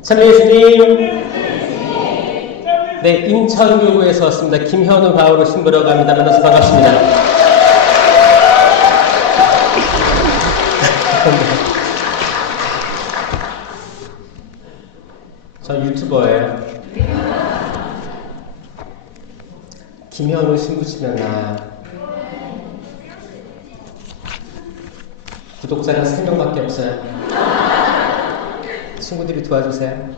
참 예수님. 네, 인천교구에서 왔습니다. 김현우 바오로 신부라고 합니다. 만나서 반갑습니다. 저 유튜버예요. 김현우 신부 치면 나와요. 구독자가 3명밖에 없어요. 친구들이 도와주세요.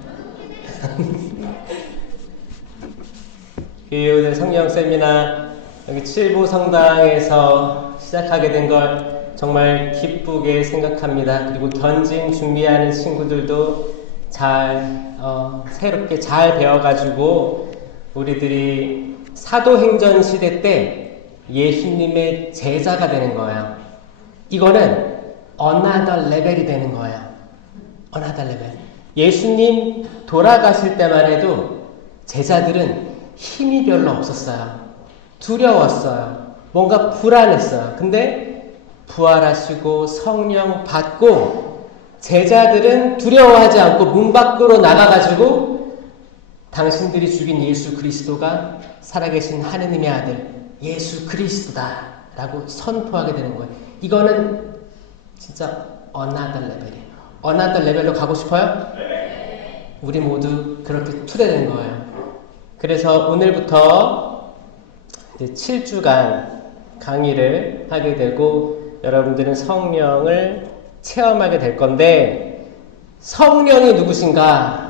교육의 성령 세미나 여기 칠보 성당에서 시작하게 된 걸 정말 기쁘게 생각합니다. 그리고 견진 준비하는 친구들도 새롭게 잘 배워가지고 우리들이 사도행전 시대 때 예수님의 제자가 되는 거예요. 이거는 another 레벨이 되는 거예요. another 레벨. 예수님 돌아가실 때만 해도 제자들은 힘이 별로 없었어요. 두려웠어요. 뭔가 불안했어요. 근데 부활하시고 성령 받고 제자들은 두려워하지 않고 문 밖으로 나가가지고 당신들이 죽인 예수 그리스도가 살아계신 하느님의 아들 예수 그리스도다 라고 선포하게 되는 거예요. 이거는 진짜 another 레벨이에요. another 레벨로 가고 싶어요? 우리 모두 그렇게 투대된 거예요. 그래서 오늘부터 이제 7주간 강의를 하게 되고 여러분들은 성령을 체험하게 될 건데 성령이 누구신가?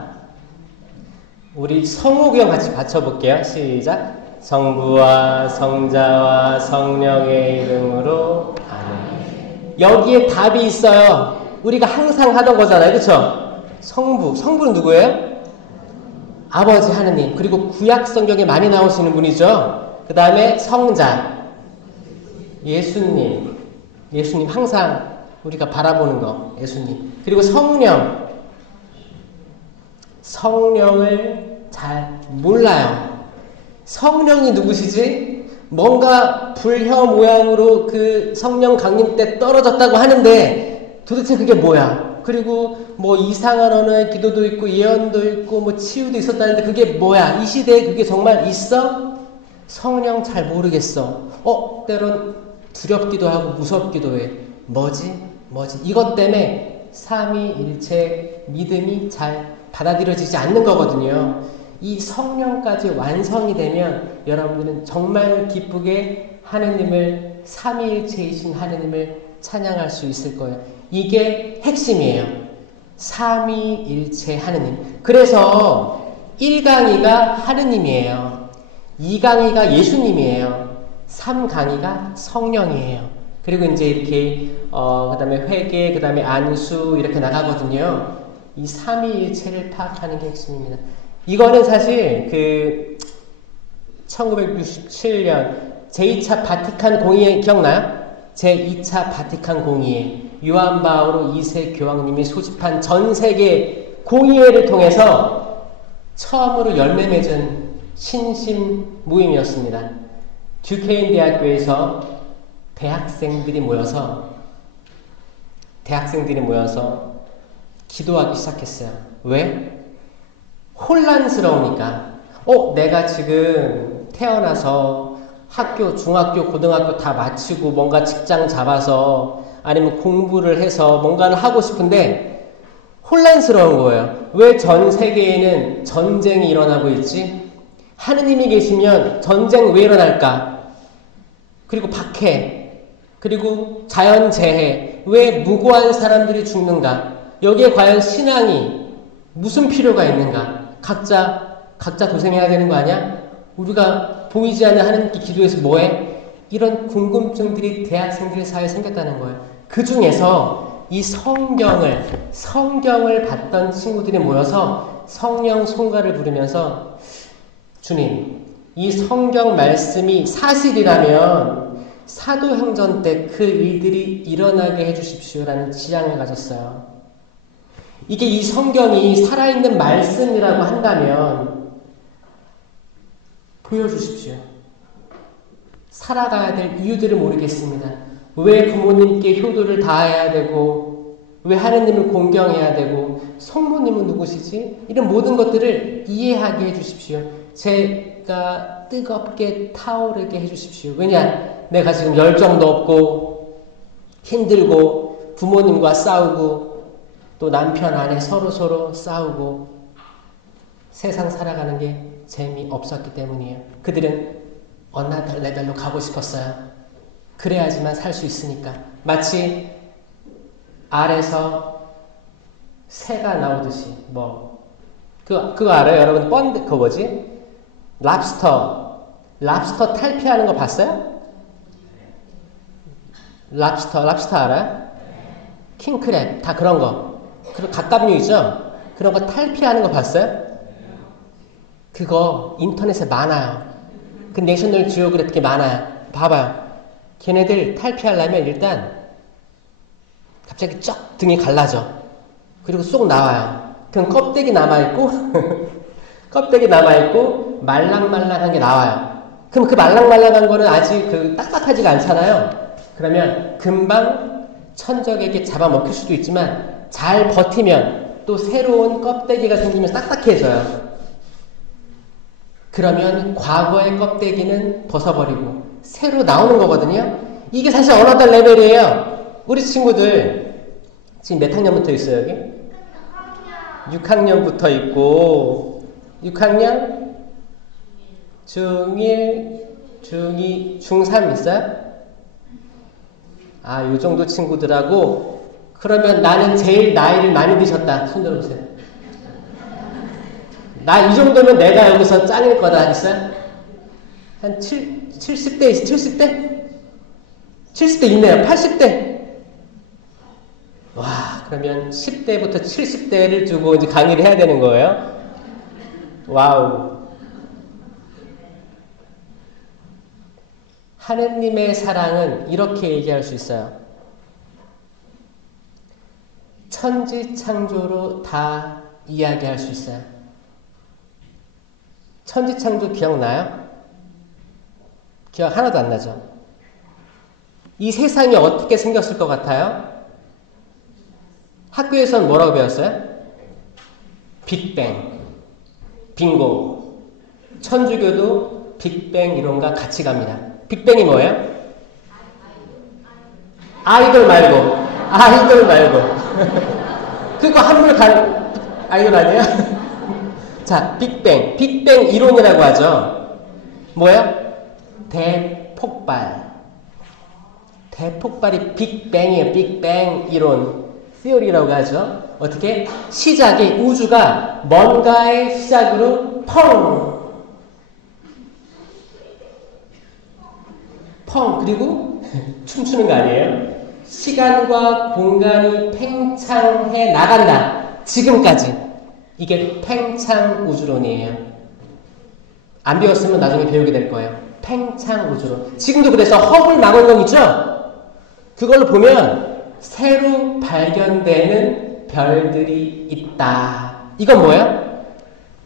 우리 성호경 같이 받쳐볼게요. 시작. 성부와 성자와 성령의 이름으로 아멘. 여기에 답이 있어요. 우리가 항상 하던 거잖아요. 그렇죠? 성부는 누구예요? 아버지 하느님. 그리고 구약 성경에 많이 나오시는 분이죠. 그 다음에 성자 예수님 항상 우리가 바라보는 거 예수님. 그리고 성령을 잘 몰라요. 성령이 누구시지? 뭔가 불혀 모양으로 그 성령 강림 때 떨어졌다고 하는데 도대체 그게 뭐야? 그리고 뭐 이상한 언어의 기도도 있고 예언도 있고 뭐 치유도 있었다는데 그게 뭐야? 이 시대에 그게 정말 있어? 성령 잘 모르겠어. 때론 두렵기도 하고 무섭기도 해. 뭐지? 이것 때문에 삼위일체 믿음이 잘 받아들여지지 않는 거거든요. 이 성령까지 완성이 되면 여러분들은 정말 기쁘게 하느님을 삼위일체이신 하느님을 찬양할 수 있을 거예요. 이게 핵심이에요. 삼위일체 하느님. 그래서 1강의가 하느님이에요. 2강의가 예수님이에요. 3강의가 성령이에요. 그리고 이제 이렇게 그 다음에 회개, 그 다음에 안수 이렇게 나가거든요. 이 삼위일체를 파악하는 게 핵심입니다. 이거는 사실 1967년 제2차 바티칸 공의회 기억나요? 제2차 바티칸 공의회 요한 바오로 2세 교황님이 소집한 전 세계 공의회를 통해서 처음으로 열매 맺은 신심 모임이었습니다. 듀케인 대학교에서 대학생들이 모여서 기도하기 시작했어요. 왜? 혼란스러우니까. 내가 지금 태어나서 학교, 중학교, 고등학교 다 마치고 뭔가 직장 잡아서 아니면 공부를 해서 뭔가를 하고 싶은데 혼란스러운 거예요. 왜 전 세계에는 전쟁이 일어나고 있지? 하느님이 계시면 전쟁 왜 일어날까? 그리고 박해, 그리고 자연재해, 왜 무고한 사람들이 죽는가? 여기에 과연 신앙이 무슨 필요가 있는가? 각자 도생해야 되는 거 아니야? 우리가 보이지 않는 하느님께 기도해서 뭐해? 이런 궁금증들이 대학생들 사이에 생겼다는 거예요. 그 중에서 이 성경을 받던 친구들이 모여서 성령 송가를 부르면서 주님, 이 성경 말씀이 사실이라면 사도행전 때 그 일들이 일어나게 해주십시오라는 지향을 가졌어요. 이게 이 성경이 살아있는 말씀이라고 한다면 보여주십시오. 살아가야 될 이유들을 모르겠습니다. 왜 부모님께 효도를 다해야 되고 왜 하느님을 공경해야 되고 성모님은 누구시지? 이런 모든 것들을 이해하게 해주십시오. 제가 뜨겁게 타오르게 해주십시오. 왜냐? 내가 지금 열정도 없고 힘들고 부모님과 싸우고 또 남편 아내 서로 싸우고 세상 살아가는 게 재미없었기 때문이에요. 그들은 어나더 레벨로 가고 싶었어요. 그래야지만 살 수 있으니까. 마치 알에서 새가 나오듯이 그거 알아요? 여러분 번드 그거 뭐지? 랍스터 탈피하는 거 봤어요? 랍스터 알아요? 킹크랩 다 그런 거. 그리고 갑각류 있죠? 그런 거 탈피하는 거 봤어요? 그거 인터넷에 많아요. 그 내셔널 지오그래픽에 많아요. 봐봐요. 걔네들 탈피하려면 일단 갑자기 쩍 등이 갈라져. 그리고 쏙 나와요. 그럼 껍데기 남아있고 껍데기 남아있고 말랑말랑한 게 나와요. 그럼 그 말랑말랑한 거는 아직 딱딱하지가 않잖아요. 그러면 금방 천적에게 잡아먹힐 수도 있지만 잘 버티면 또 새로운 껍데기가 생기면 딱딱해져요. 그러면 과거의 껍데기는 벗어버리고 새로 나오는 거거든요. 이게 사실 어너더 레벨이에요. 우리 친구들 지금 몇 학년부터 있어요 여기? 6학년부터 있고 6학년? 중1, 중2, 중3 있어요? 아, 요 정도 친구들하고 그러면 나는 제일 나이를 많이 드셨다. 손 들어보세요. 나 이 정도면 내가 여기서 짱일 거다. 있어요? 한 70대 있어? 70대? 70대 있네요. 80대. 와, 그러면 10대부터 70대를 두고 이제 강의를 해야 되는 거예요? 와우. 하느님의 사랑은 이렇게 얘기할 수 있어요. 천지창조로 다 이야기할 수 있어요. 천지창조 기억나요? 기억 하나도 안 나죠? 이 세상이 어떻게 생겼을 것 같아요? 학교에서는 뭐라고 배웠어요? 빅뱅, 빙고. 천주교도 빅뱅 이론과 같이 갑니다. 빅뱅이 뭐예요? 아이돌 말고. 그거 한물 간 아이돌 아니에요? 자, 빅뱅 이론이라고 하죠. 뭐예요? 대폭발이 빅뱅이에요. 빅뱅 이론. 시오리라고 하죠. 어떻게? 시작이 우주가 뭔가의 시작으로 펑 그리고 춤추는 거 아니에요? 시간과 공간이 팽창해 나간다. 지금까지. 이게 팽창 우주론이에요. 안 배웠으면 나중에 배우게 될 거예요. 팽창 우주론. 지금도 그래서 허블 망원경 있죠? 그걸로 보면 새로 발견되는 별들이 있다. 이건 뭐예요?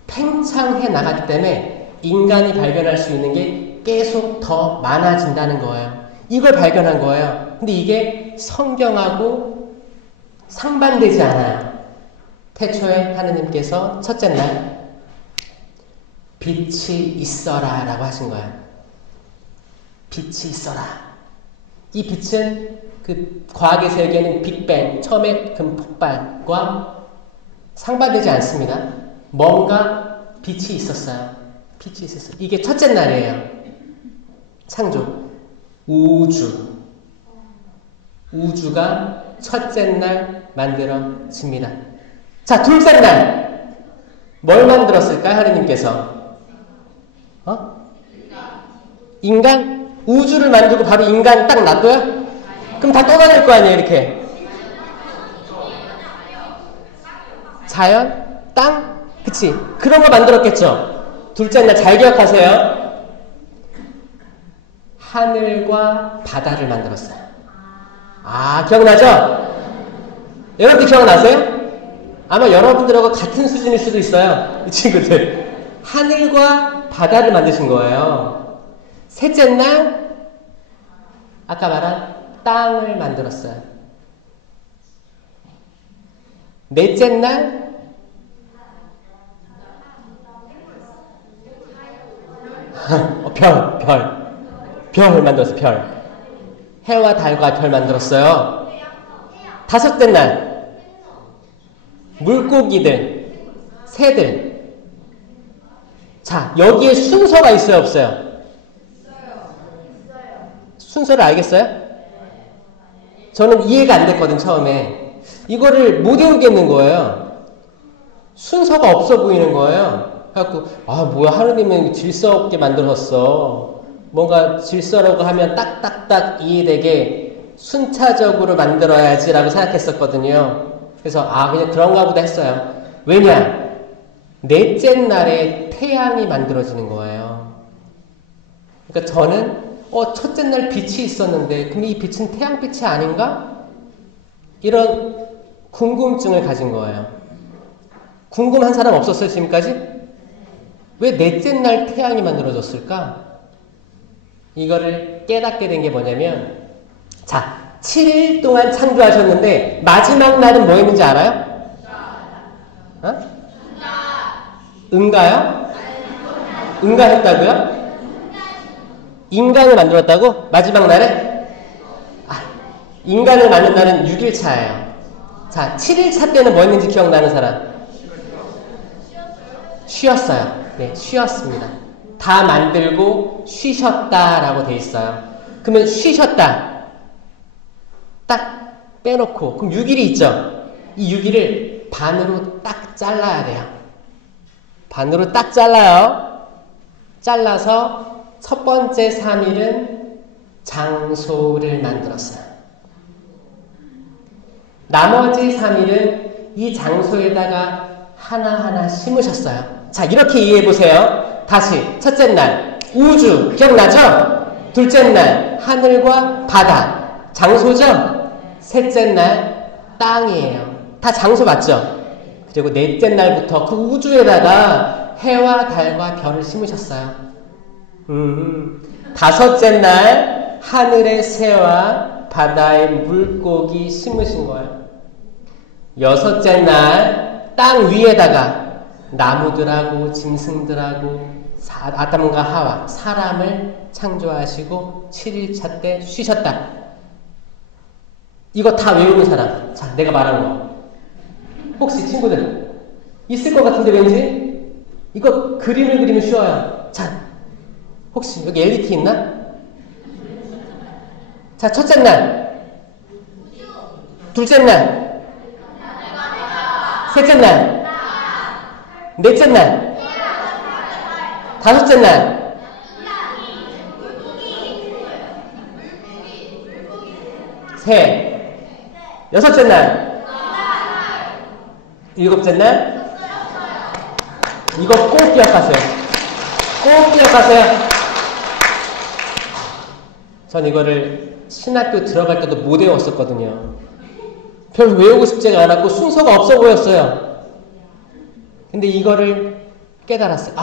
팽창해 나가기 때문에 인간이 발견할 수 있는 게 계속 더 많아진다는 거예요. 이걸 발견한 거예요. 근데 이게 성경하고 상반되지 않아요. 태초에 하느님께서 첫째 날 빛이 있어라 라고 하신 거예요. 빛이 있어라. 이 빛은 그 과학에서 얘기하는 빅뱅, 처음에 큰 폭발과 상반되지 않습니다. 뭔가 빛이 있었어요. 이게 첫째 날이에요. 창조. 우주가 첫째 날 만들어집니다. 자, 둘째 날 뭘 만들었을까요? 하느님께서 인간? 우주를 만들고 바로 인간 딱 놔둬요? 그럼 다 떠다닐 거 아니에요, 이렇게. 자연? 땅? 그치? 그런 거 만들었겠죠? 둘째 날 잘 기억하세요. 하늘과 바다를 만들었어요. 아, 기억나죠? 여러분들 기억나세요? 아마 여러분들하고 같은 수준일 수도 있어요. 이 친구들. 하늘과 바다를 만드신 거예요. 셋째 날 아까 말한 땅을 만들었어요. 넷째 날 별 만들었어요. 별. 해와 달과 별 만들었어요. 다섯째 날 물고기들, 새들. 자, 여기에 순서가 있어요, 없어요? 순서를 알겠어요? 저는 이해가 안 됐거든, 처음에. 이거를 못 외우겠는 거예요. 순서가 없어 보이는 거예요. 그래갖고, 뭐야, 하느님은 질서 없게 만들었어. 뭔가 질서라고 하면 딱딱딱 이해되게 순차적으로 만들어야지라고 생각했었거든요. 그래서, 그냥 그런가 보다 했어요. 왜냐? 넷째 날에 태양이 만들어지는 거예요. 그러니까 저는, 첫째 날 빛이 있었는데, 그럼 이 빛은 태양빛이 아닌가? 이런 궁금증을 가진 거예요. 궁금한 사람 없었어요, 지금까지? 왜 넷째 날 태양이 만들어졌을까? 이거를 깨닫게 된 게 뭐냐면, 자, 7일 동안 창조하셨는데, 마지막 날은 뭐 했는지 알아요? 응가요? 응가했다고요? 인간을 만들었다고? 마지막 날에? 인간을 만든 날은 6일차예요. 자, 7일차 때는 뭐 했는지 기억나는 사람? 쉬었어요. 네, 쉬었습니다. 다 만들고 쉬셨다라고 돼 있어요. 그러면 쉬셨다. 딱 빼놓고, 그럼 6일이 있죠? 이 6일을 반으로 딱 잘라야 돼요. 반으로 딱 잘라요. 잘라서 첫 번째 3일은 장소를 만들었어요. 나머지 3일은 이 장소에다가 하나하나 심으셨어요. 자, 이렇게 이해해보세요. 다시 첫째 날 우주 기억나죠? 둘째 날 하늘과 바다 장소죠? 셋째 날 땅이에요. 다 장소 맞죠? 그리고 넷째 날부터 그 우주에다가 해와 달과 별을 심으셨어요. 다섯째 날 하늘의 새와 바다의 물고기 심으신 거예요. 여섯째 날 땅 위에다가 나무들하고 짐승들하고 아담과 하와 사람을 창조하시고 7일차 때 쉬셨다. 이거 다 외우는 사람. 자, 내가 말한 거. 혹시 친구들 있을 것 같은데 왠지? 이거 그림을 그리면 쉬워요. 자, 혹시 여기 LDT 있나? 자, 첫째 날 둘째 날 셋째 날 넷째 날 다섯째 날 셋 여섯째 날 일곱째 날 이거 꼭 기억하세요. 꼭 기억하세요. 전 이거를 신학교 들어갈 때도 못 외웠었거든요. 별 외우고 싶지가 않았고 순서가 없어 보였어요. 근데 이거를 깨달았어요.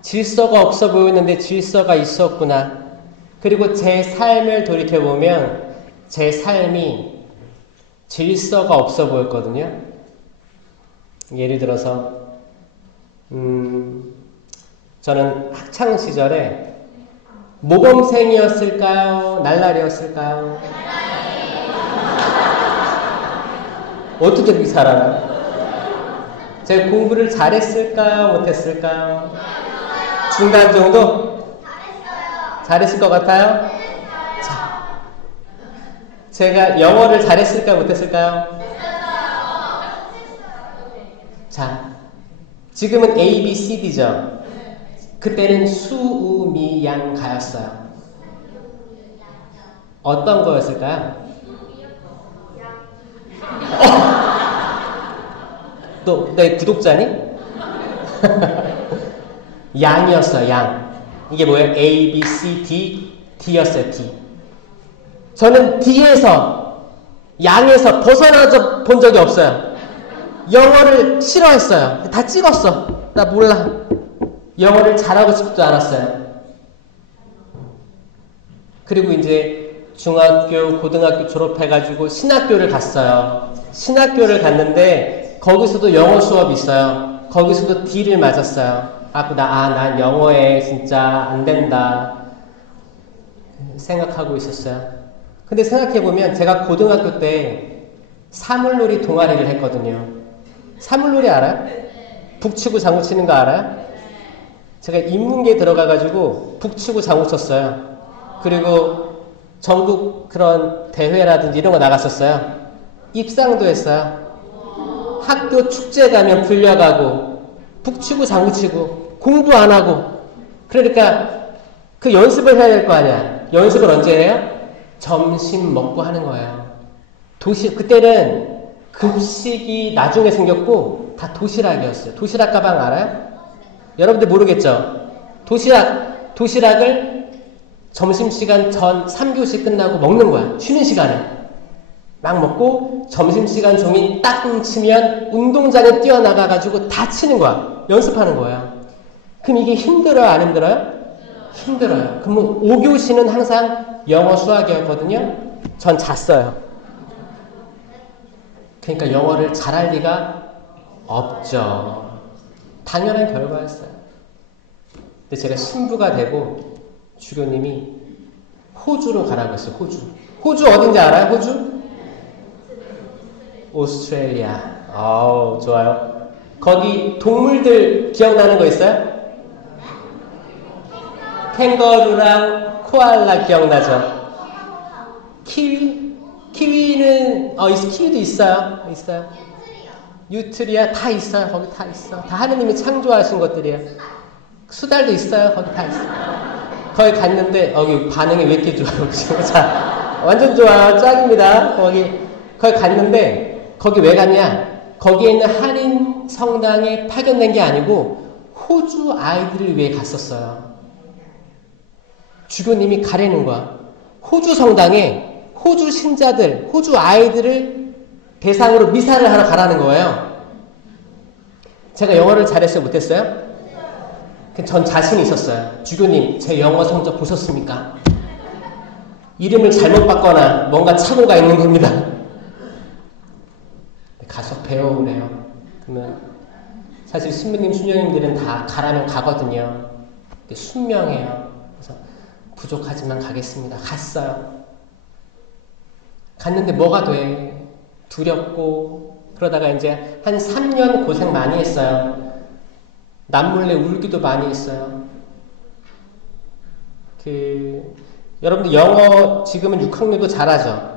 질서가 없어 보였는데 질서가 있었구나. 그리고 제 삶을 돌이켜보면 제 삶이 질서가 없어 보였거든요. 예를 들어서 저는 학창시절에 모범생이었을까요? 날라리였을까요? 어떻게 그렇게 살아요? 제가 공부를 잘했을까요? 못했을까요? 중간 정도? 잘했을 것 같아요? 자, 제가 영어를 잘했을까요? 못했을까요? 자, 지금은 A, B, C, D죠? 그때는 수, 우, 미, 양, 가였어요. 어떤 거였을까요? 또, 내 구독자니? 양이었어요, 양. 이게 뭐예요? A, B, C, D, D였어요, D. 저는 D에서, 양에서 벗어나 본 적이 없어요. 영어를 싫어했어요. 다 찍었어. 나 몰라. 영어를 잘하고 싶지도 않았어요. 그리고 이제 중학교, 고등학교 졸업해가지고 신학교를 갔어요. 신학교를 갔는데 거기서도 영어 수업이 있어요. 거기서도 D를 맞았어요. 난 영어에 진짜 안 된다 생각하고 있었어요. 근데 생각해보면 제가 고등학교 때 사물놀이 동아리를 했거든요. 사물놀이 알아요? 북치고 장구 치는 거 알아요? 제가 인문계에 들어가가지고 북치고 장구 쳤어요. 그리고 전국 그런 대회라든지 이런 거 나갔었어요. 입상도 했어요. 학교 축제 가면 불려가고 북치고 장구 치고 공부 안 하고 그러니까 그 연습을 해야 될 거 아니야. 연습을 언제 해요? 점심 먹고 하는 거예요. 그때는 급식이 나중에 생겼고 다 도시락이었어요. 도시락 가방 알아요? 여러분들 모르겠죠? 도시락을 점심시간 전 3교시 끝나고 먹는 거야. 쉬는 시간에. 막 먹고 점심시간 종이 딱 치면 운동장에 뛰어나가가지고 다 치는 거야. 연습하는 거야. 그럼 이게 힘들어요? 안 힘들어요? 힘들어요. 그러면 5교시는 항상 영어 수학이었거든요. 전 잤어요. 그러니까 영어를 잘할 리가 없죠. 당연한 결과였어요. 근데 제가 신부가 되고 주교님이 호주로 가라고 했어요. 호주 어딘지 알아요? 호주? 오스트레일리아. 좋아요. 거기 동물들 기억나는 거 있어요? 캥거루랑 코알라 기억나죠? 키위는 키위도 있어요. 유트리아 다 있어요. 거기 다 있어. 다 하느님이 창조하신 것들이에요. 수달도 있어요. 거기 다 있어요. 거기 갔는데 여기 반응이 왜 이렇게 좋아요? 자, 완전 좋아요. 짱입니다. 거기 갔는데 거기 왜 갔냐? 거기에 있는 한인 성당에 파견된 게 아니고 호주 아이들을 위해 갔었어요. 주교님이 가라는 거야. 호주 성당에 호주 신자들, 호주 아이들을 대상으로 미사를 하러 가라는 거예요. 제가 영어를 잘했어요? 못했어요? 전 자신이 있었어요. 주교님, 제 영어 성적 보셨습니까? 이름을 잘못 봤거나 뭔가 착오가 있는 겁니다. 가서 배워오래요. 그러면 사실 신부님, 수녀님들은 다 가라면 가거든요. 순명해요. 그래서 부족하지만 가겠습니다. 갔어요. 갔는데 뭐가 돼? 두렵고 그러다가 이제 한 3년 고생 많이 했어요. 남몰래 울기도 많이 했어요. 여러분들 영어 지금은 6학년도 잘하죠?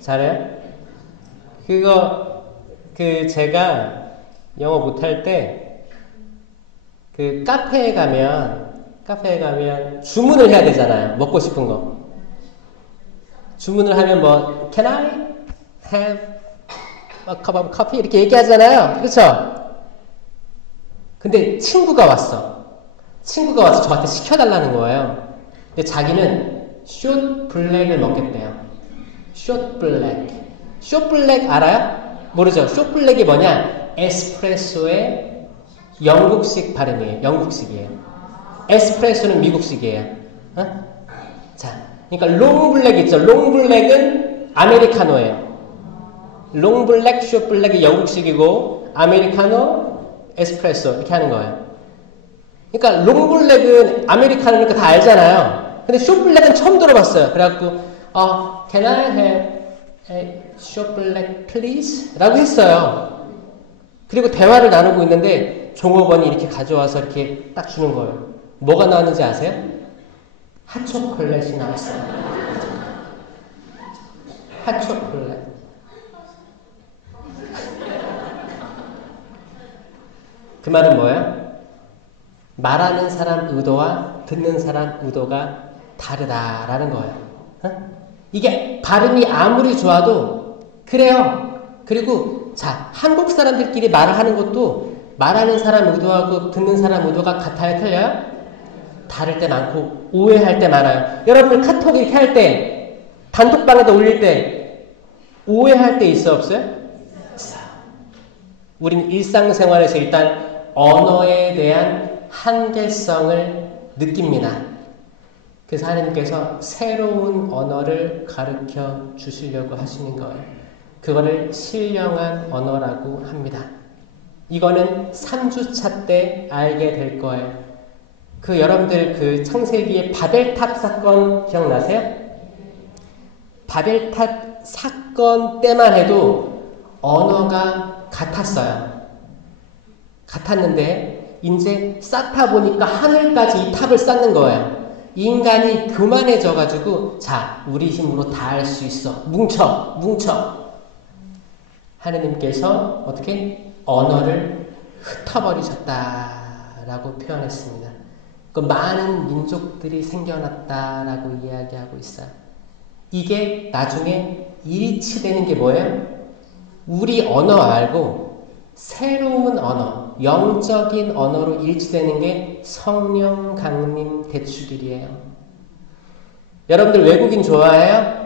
잘해요? 제가 영어 못할 때 카페에 가면 주문을 해야 되잖아요. 먹고 싶은 거. 주문을 하면 Can I have a cup of coffee? 이렇게 얘기하잖아요. 그렇죠? 근데 친구가 왔어. 저한테 시켜달라는 거예요. 근데 자기는 숏 블랙을 먹겠대요. 숏 블랙 알아요? 모르죠? 숏 블랙이 뭐냐? 에스프레소의 영국식 발음이에요. 영국식이에요. 에스프레소는 미국식이에요. 자, 그러니까 롱블랙 있죠. 롱블랙은 아메리카노예요. 롱블랙, 숏블랙이 영국식이고 아메리카노, 에스프레소 이렇게 하는 거예요. 그러니까 롱블랙은 아메리카노니까 다 알잖아요. 근데 숏블랙은 처음 들어봤어요. 그래갖고 Can I have a 숏블랙 please? 라고 했어요. 그리고 대화를 나누고 있는데 종업원이 이렇게 가져와서 이렇게 딱 주는 거예요. 뭐가 나왔는지 아세요? 핫초콜릿이 나왔어요. 핫초콜릿. 그 말은 뭐예요? 말하는 사람 의도와 듣는 사람 의도가 다르다라는 거예요. 이게 발음이 아무리 좋아도 그래요. 그리고 한국 사람들끼리 말을 하는 것도 말하는 사람 의도하고 듣는 사람 의도가 같아요? 틀려요? 다를 때 많고 오해할 때 많아요. 여러분들 카톡 이렇게 할 때 단톡방에다 올릴 때 오해할 때 있어 없어요? 우린 일상생활에서 일단 언어에 대한 한계성을 느낍니다. 그래서 하나님께서 새로운 언어를 가르쳐 주시려고 하시는 거예요. 그거를 신령한 언어라고 합니다. 이거는 3주차 때 알게 될 거예요. 여러분들 그 창세기의 바벨탑 사건 기억나세요? 바벨탑 사건 때만 해도 언어가 같았어요. 같았는데 이제 쌓다 보니까 하늘까지 이 탑을 쌓는 거예요. 인간이 교만해져가지고 자, 우리 힘으로 다 할 수 있어. 뭉쳐. 하느님께서 어떻게? 언어를 흩어버리셨다라고 표현했습니다. 그 많은 민족들이 생겨났다라고 이야기하고 있어요. 이게 나중에 일치되는 게 뭐예요? 우리 언어 말고 새로운 언어, 영적인 언어로 일치되는 게 성령 강림 대축일이에요. 여러분들 외국인 좋아해요?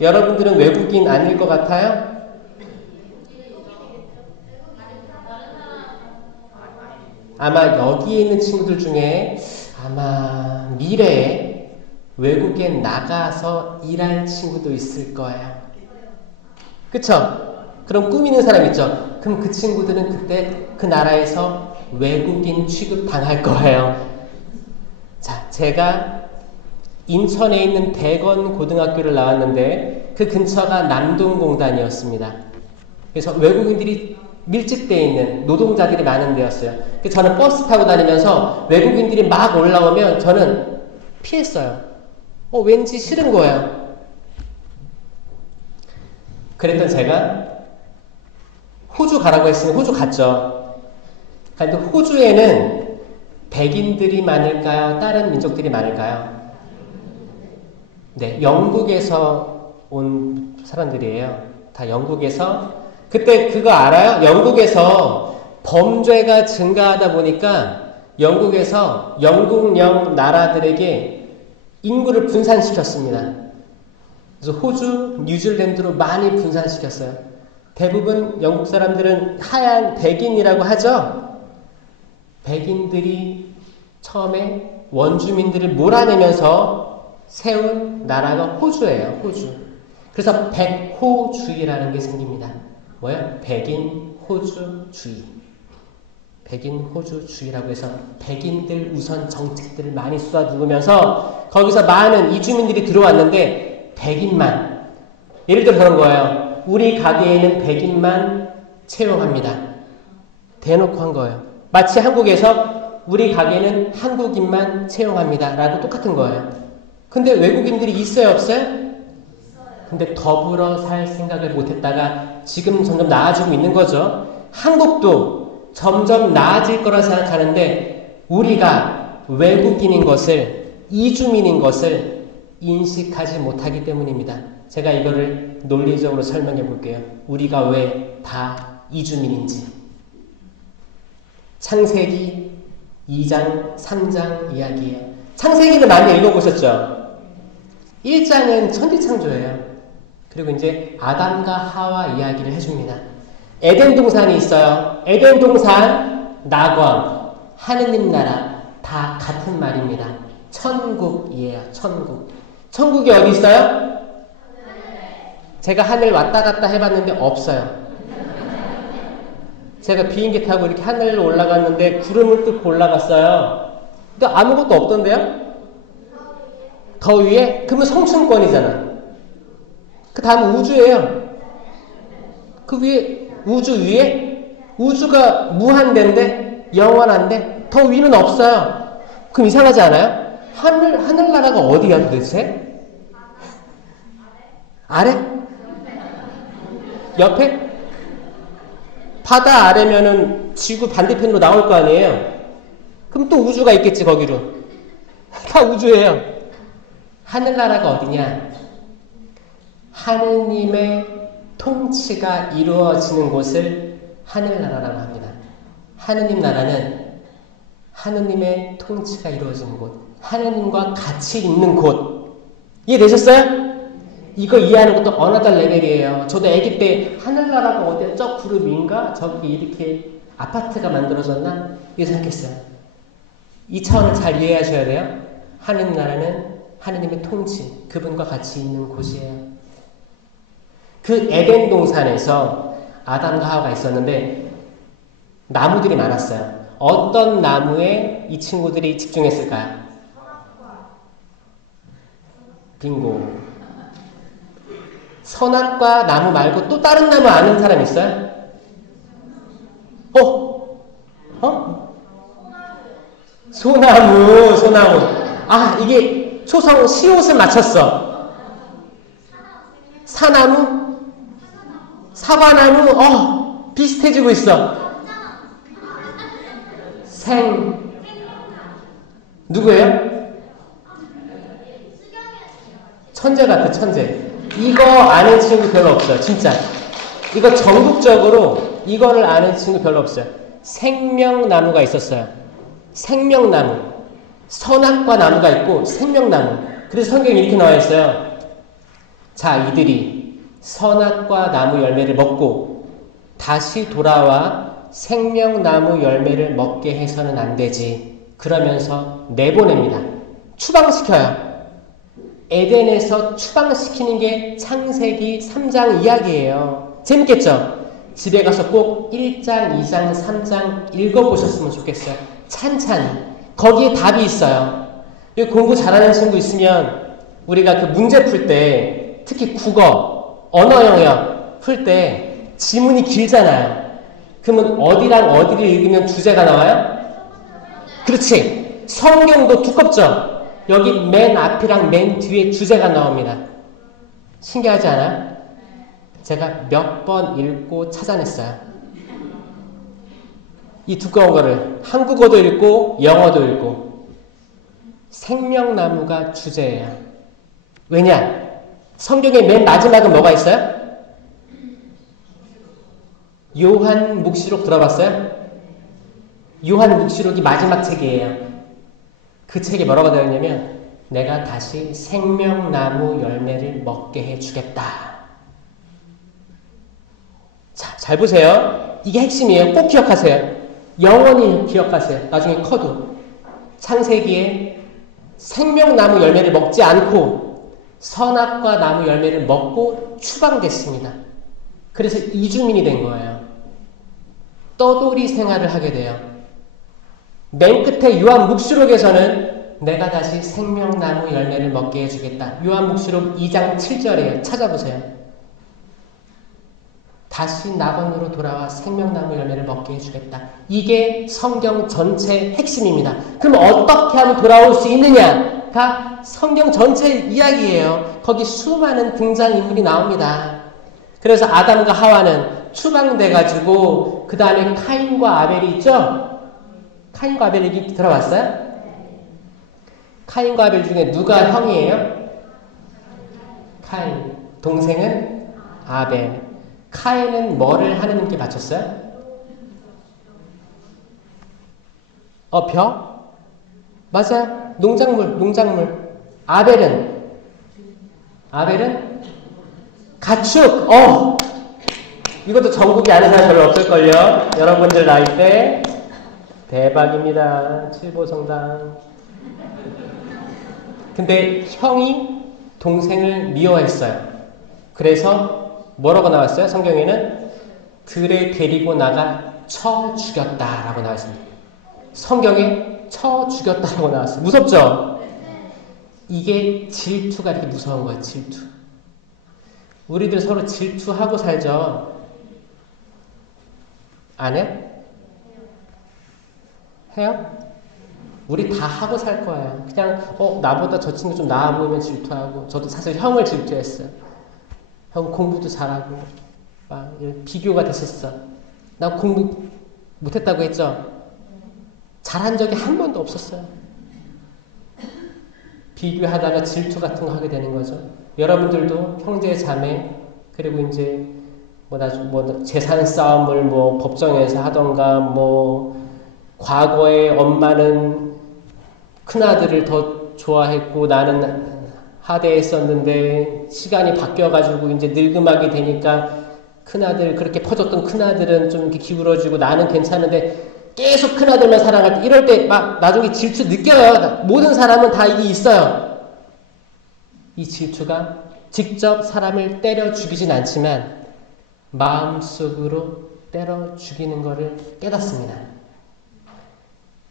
여러분들은 외국인 아닐 것 같아요? 아마 여기에 있는 친구들 중에 아마 미래에 외국에 나가서 일할 친구도 있을 거예요. 그쵸? 그럼 꿈이는 사람 있죠? 그럼 그 친구들은 그때 그 나라에서 외국인 취급 당할 거예요. 자, 제가 인천에 있는 대건 고등학교를 나왔는데 그 근처가 남동공단이었습니다. 그래서 외국인들이 밀집되어 있는 노동자들이 많은 데였어요. 그래서 저는 버스 타고 다니면서 외국인들이 막 올라오면 저는 피했어요. 왠지 싫은 거예요. 그랬던 제가 호주 가라고 했으니 호주 갔죠. 근데 호주에는 백인들이 많을까요? 다른 민족들이 많을까요? 네, 영국에서 온 사람들이에요. 다 영국에서. 그때 그거 알아요? 영국에서 범죄가 증가하다 보니까 영국에서 영국령 나라들에게 인구를 분산시켰습니다. 그래서 호주, 뉴질랜드로 많이 분산시켰어요. 대부분 영국 사람들은 하얀 백인이라고 하죠? 백인들이 처음에 원주민들을 몰아내면서 세운 나라가 호주예요. 호주. 그래서 백호주의라는 게 생깁니다. 뭐예요? 백인 호주주의. 백인 호주주의라고 해서 백인들 우선 정책들을 많이 쏟아부으면서 거기서 많은 이주민들이 들어왔는데 백인만, 예를 들어 그런 거예요. 우리 가게에는 백인만 채용합니다. 대놓고 한 거예요. 마치 한국에서 우리 가게는 한국인만 채용합니다 라고 똑같은 거예요. 근데 외국인들이 있어요, 없어요? 근데 더불어 살 생각을 못했다가 지금 점점 나아지고 있는 거죠. 한국도 점점 나아질 거라 생각하는데 우리가 외국인인 것을, 이주민인 것을 인식하지 못하기 때문입니다. 제가 이거를 논리적으로 설명해 볼게요. 우리가 왜 다 이주민인지. 창세기 2장, 3장 이야기예요. 창세기를 많이 읽어보셨죠? 1장은 천지창조예요. 그리고 이제 아담과 하와 이야기를 해줍니다. 에덴 동산이 있어요. 에덴 동산, 낙원, 하느님 나라 다 같은 말입니다. 천국이에요. 천국. 천국이 어디 있어요? 제가 하늘 왔다 갔다 해봤는데 없어요. 제가 비행기 타고 이렇게 하늘로 올라갔는데 구름을 뚫고 올라갔어요. 근데 아무것도 없던데요? 더 위에? 그러면 성층권이잖아. 그 다음 우주예요. 그 위에, 우주 위에? 우주가 무한대인데, 영원한데, 더 위는 없어요. 그럼 이상하지 않아요? 하늘나라가 어디야 도대체? 아래? 옆에? 바다 아래면은 지구 반대편으로 나올 거 아니에요? 그럼 또 우주가 있겠지, 거기로. 다 우주예요. 하늘나라가 어디냐? 하느님의 통치가 이루어지는 곳을 하늘나라라고 합니다. 하느님 나라는 하느님의 통치가 이루어지는 곳, 하느님과 같이 있는 곳. 이해되셨어요? 이거 이해하는 것도 어느 달 레벨이에요. 저도 아기 때 하늘나라가 어디야? 저 구름 위인가? 저기 이렇게 아파트가 만들어졌나? 이렇게 생각했어요. 이 차원을 잘 이해하셔야 돼요. 하느님 나라는 하느님의 통치, 그분과 같이 있는 곳이에요. 그 에덴 동산에서 아담과 하와가 있었는데 나무들이 많았어요. 어떤 나무에 이 친구들이 집중했을까요? 빙고. 선악과 나무 말고 또 다른 나무 아는 사람 있어요? 소나무. 아, 이게 초성 시옷을 맞췄어. 사나무? 사과나무? 비슷해지고 있어. 누구예요? 천재 같아, 천재. 이거 아는 친구 별로 없어요, 진짜. 이거 전국적으로 이거를 아는 친구 별로 없어요. 생명나무가 있었어요. 생명나무. 선악과 나무가 있고 생명나무. 그래서 성경에 이렇게 나와 있어요. 자, 이들이 선악과 나무 열매를 먹고 다시 돌아와 생명나무 열매를 먹게 해서는 안 되지. 그러면서 내보냅니다. 추방시켜요. 에덴에서 추방시키는 게 창세기 3장 이야기예요. 재밌겠죠? 집에 가서 꼭 1장, 2장, 3장 읽어보셨으면 좋겠어요. 찬찬히. 거기에 답이 있어요. 공부 잘하는 친구 있으면 우리가 그 문제 풀 때, 특히 국어, 언어 영역 풀 때 지문이 길잖아요. 그러면 어디랑 어디를 읽으면 주제가 나와요? 그렇지. 성경도 두껍죠? 여기 맨 앞이랑 맨 뒤에 주제가 나옵니다. 신기하지 않아요? 제가 몇 번 읽고 찾아냈어요. 이 두꺼운 거를 한국어도 읽고 영어도 읽고. 생명나무가 주제예요. 왜냐? 성경의 맨 마지막은 뭐가 있어요? 요한 묵시록 들어봤어요? 요한 묵시록이 마지막 책이에요. 그 책에 뭐라고 되어 있냐면 내가 다시 생명나무 열매를 먹게 해주겠다. 자, 잘 보세요. 이게 핵심이에요. 꼭 기억하세요. 영원히 기억하세요. 나중에 커도. 창세기에 생명나무 열매를 먹지 않고 선악과 나무 열매를 먹고 추방됐습니다. 그래서 이주민이 된 거예요. 떠돌이 생활을 하게 돼요. 맨 끝에 요한묵시록에서는 내가 다시 생명나무 열매를 먹게 해주겠다. 요한묵시록 2장 7절이에요. 찾아보세요. 다시 낙원으로 돌아와 생명나무 열매를 먹게 해주겠다. 이게 성경 전체의 핵심입니다. 그럼 어떻게 하면 돌아올 수 있느냐가 성경 전체 이야기예요. 거기 수많은 등장인물이 나옵니다. 그래서 아담과 하와는 추방돼가지고 그 다음에 카인과 아벨이 있죠? 카인과 아벨 얘기 들어봤어요? 카인과 아벨 중에 누가 형이에요? 카인. 동생은 아벨. 카인은 뭐를 하느님께 바쳤어요? 벼? 맞아요. 농작물. 아벨은 가축. 이것도 전국에 아는 사람 별로 없을걸요? 여러분들 나이 때. 대박입니다. 칠보성당. 근데 형이 동생을 미워했어요. 그래서 뭐라고 나왔어요? 성경에는 들에 데리고 나가 쳐 죽였다라고 나왔습니다. 성경에 쳐 죽였다라고 나왔어요. 무섭죠? 이게 질투가 이렇게 무서운 거예요. 질투. 우리들 서로 질투하고 살죠? 안 해요? 해요? 우리 다 하고 살 거예요. 그냥 나보다 저 친구 좀 나아 보이면 질투하고. 저도 사실 형을 질투했어요. 형 공부도 잘하고 막 비교가 됐었어. 나 공부 못했다고 했죠? 잘한 적이 한 번도 없었어요. 비교하다가 질투 같은 거 하게 되는 거죠. 여러분들도 형제 자매 그리고 이제 재산 싸움을 법정에서 하던가 과거에 엄마는 큰아들을 더 좋아했고 나는 하대했었는데 시간이 바뀌어가지고 이제 늙음하게 되니까 큰아들, 그렇게 퍼줬던 큰아들은 좀 이렇게 기울어지고 나는 괜찮은데 계속 큰아들만 사랑할 때, 이럴 때 막 나중에 질투 느껴요. 모든 사람은 다 이게 있어요. 이 질투가 직접 사람을 때려 죽이진 않지만 마음속으로 때려 죽이는 것을 깨닫습니다.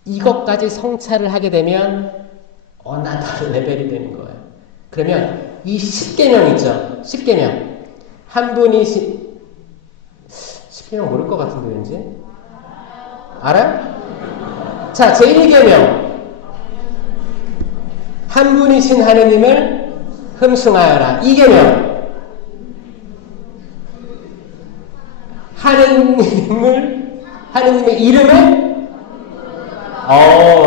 이것까지 성찰을 하게 되면 어나더 레벨이 되는 거예요. 그러면 이 10계명 있죠? 10계명. 한 분이 10계명 모를 것 같은데 왠지? 알아요? 자, 제1계명. 한 분이신 하느님을 흠숭하여라. 2계명. 하느님의 이름을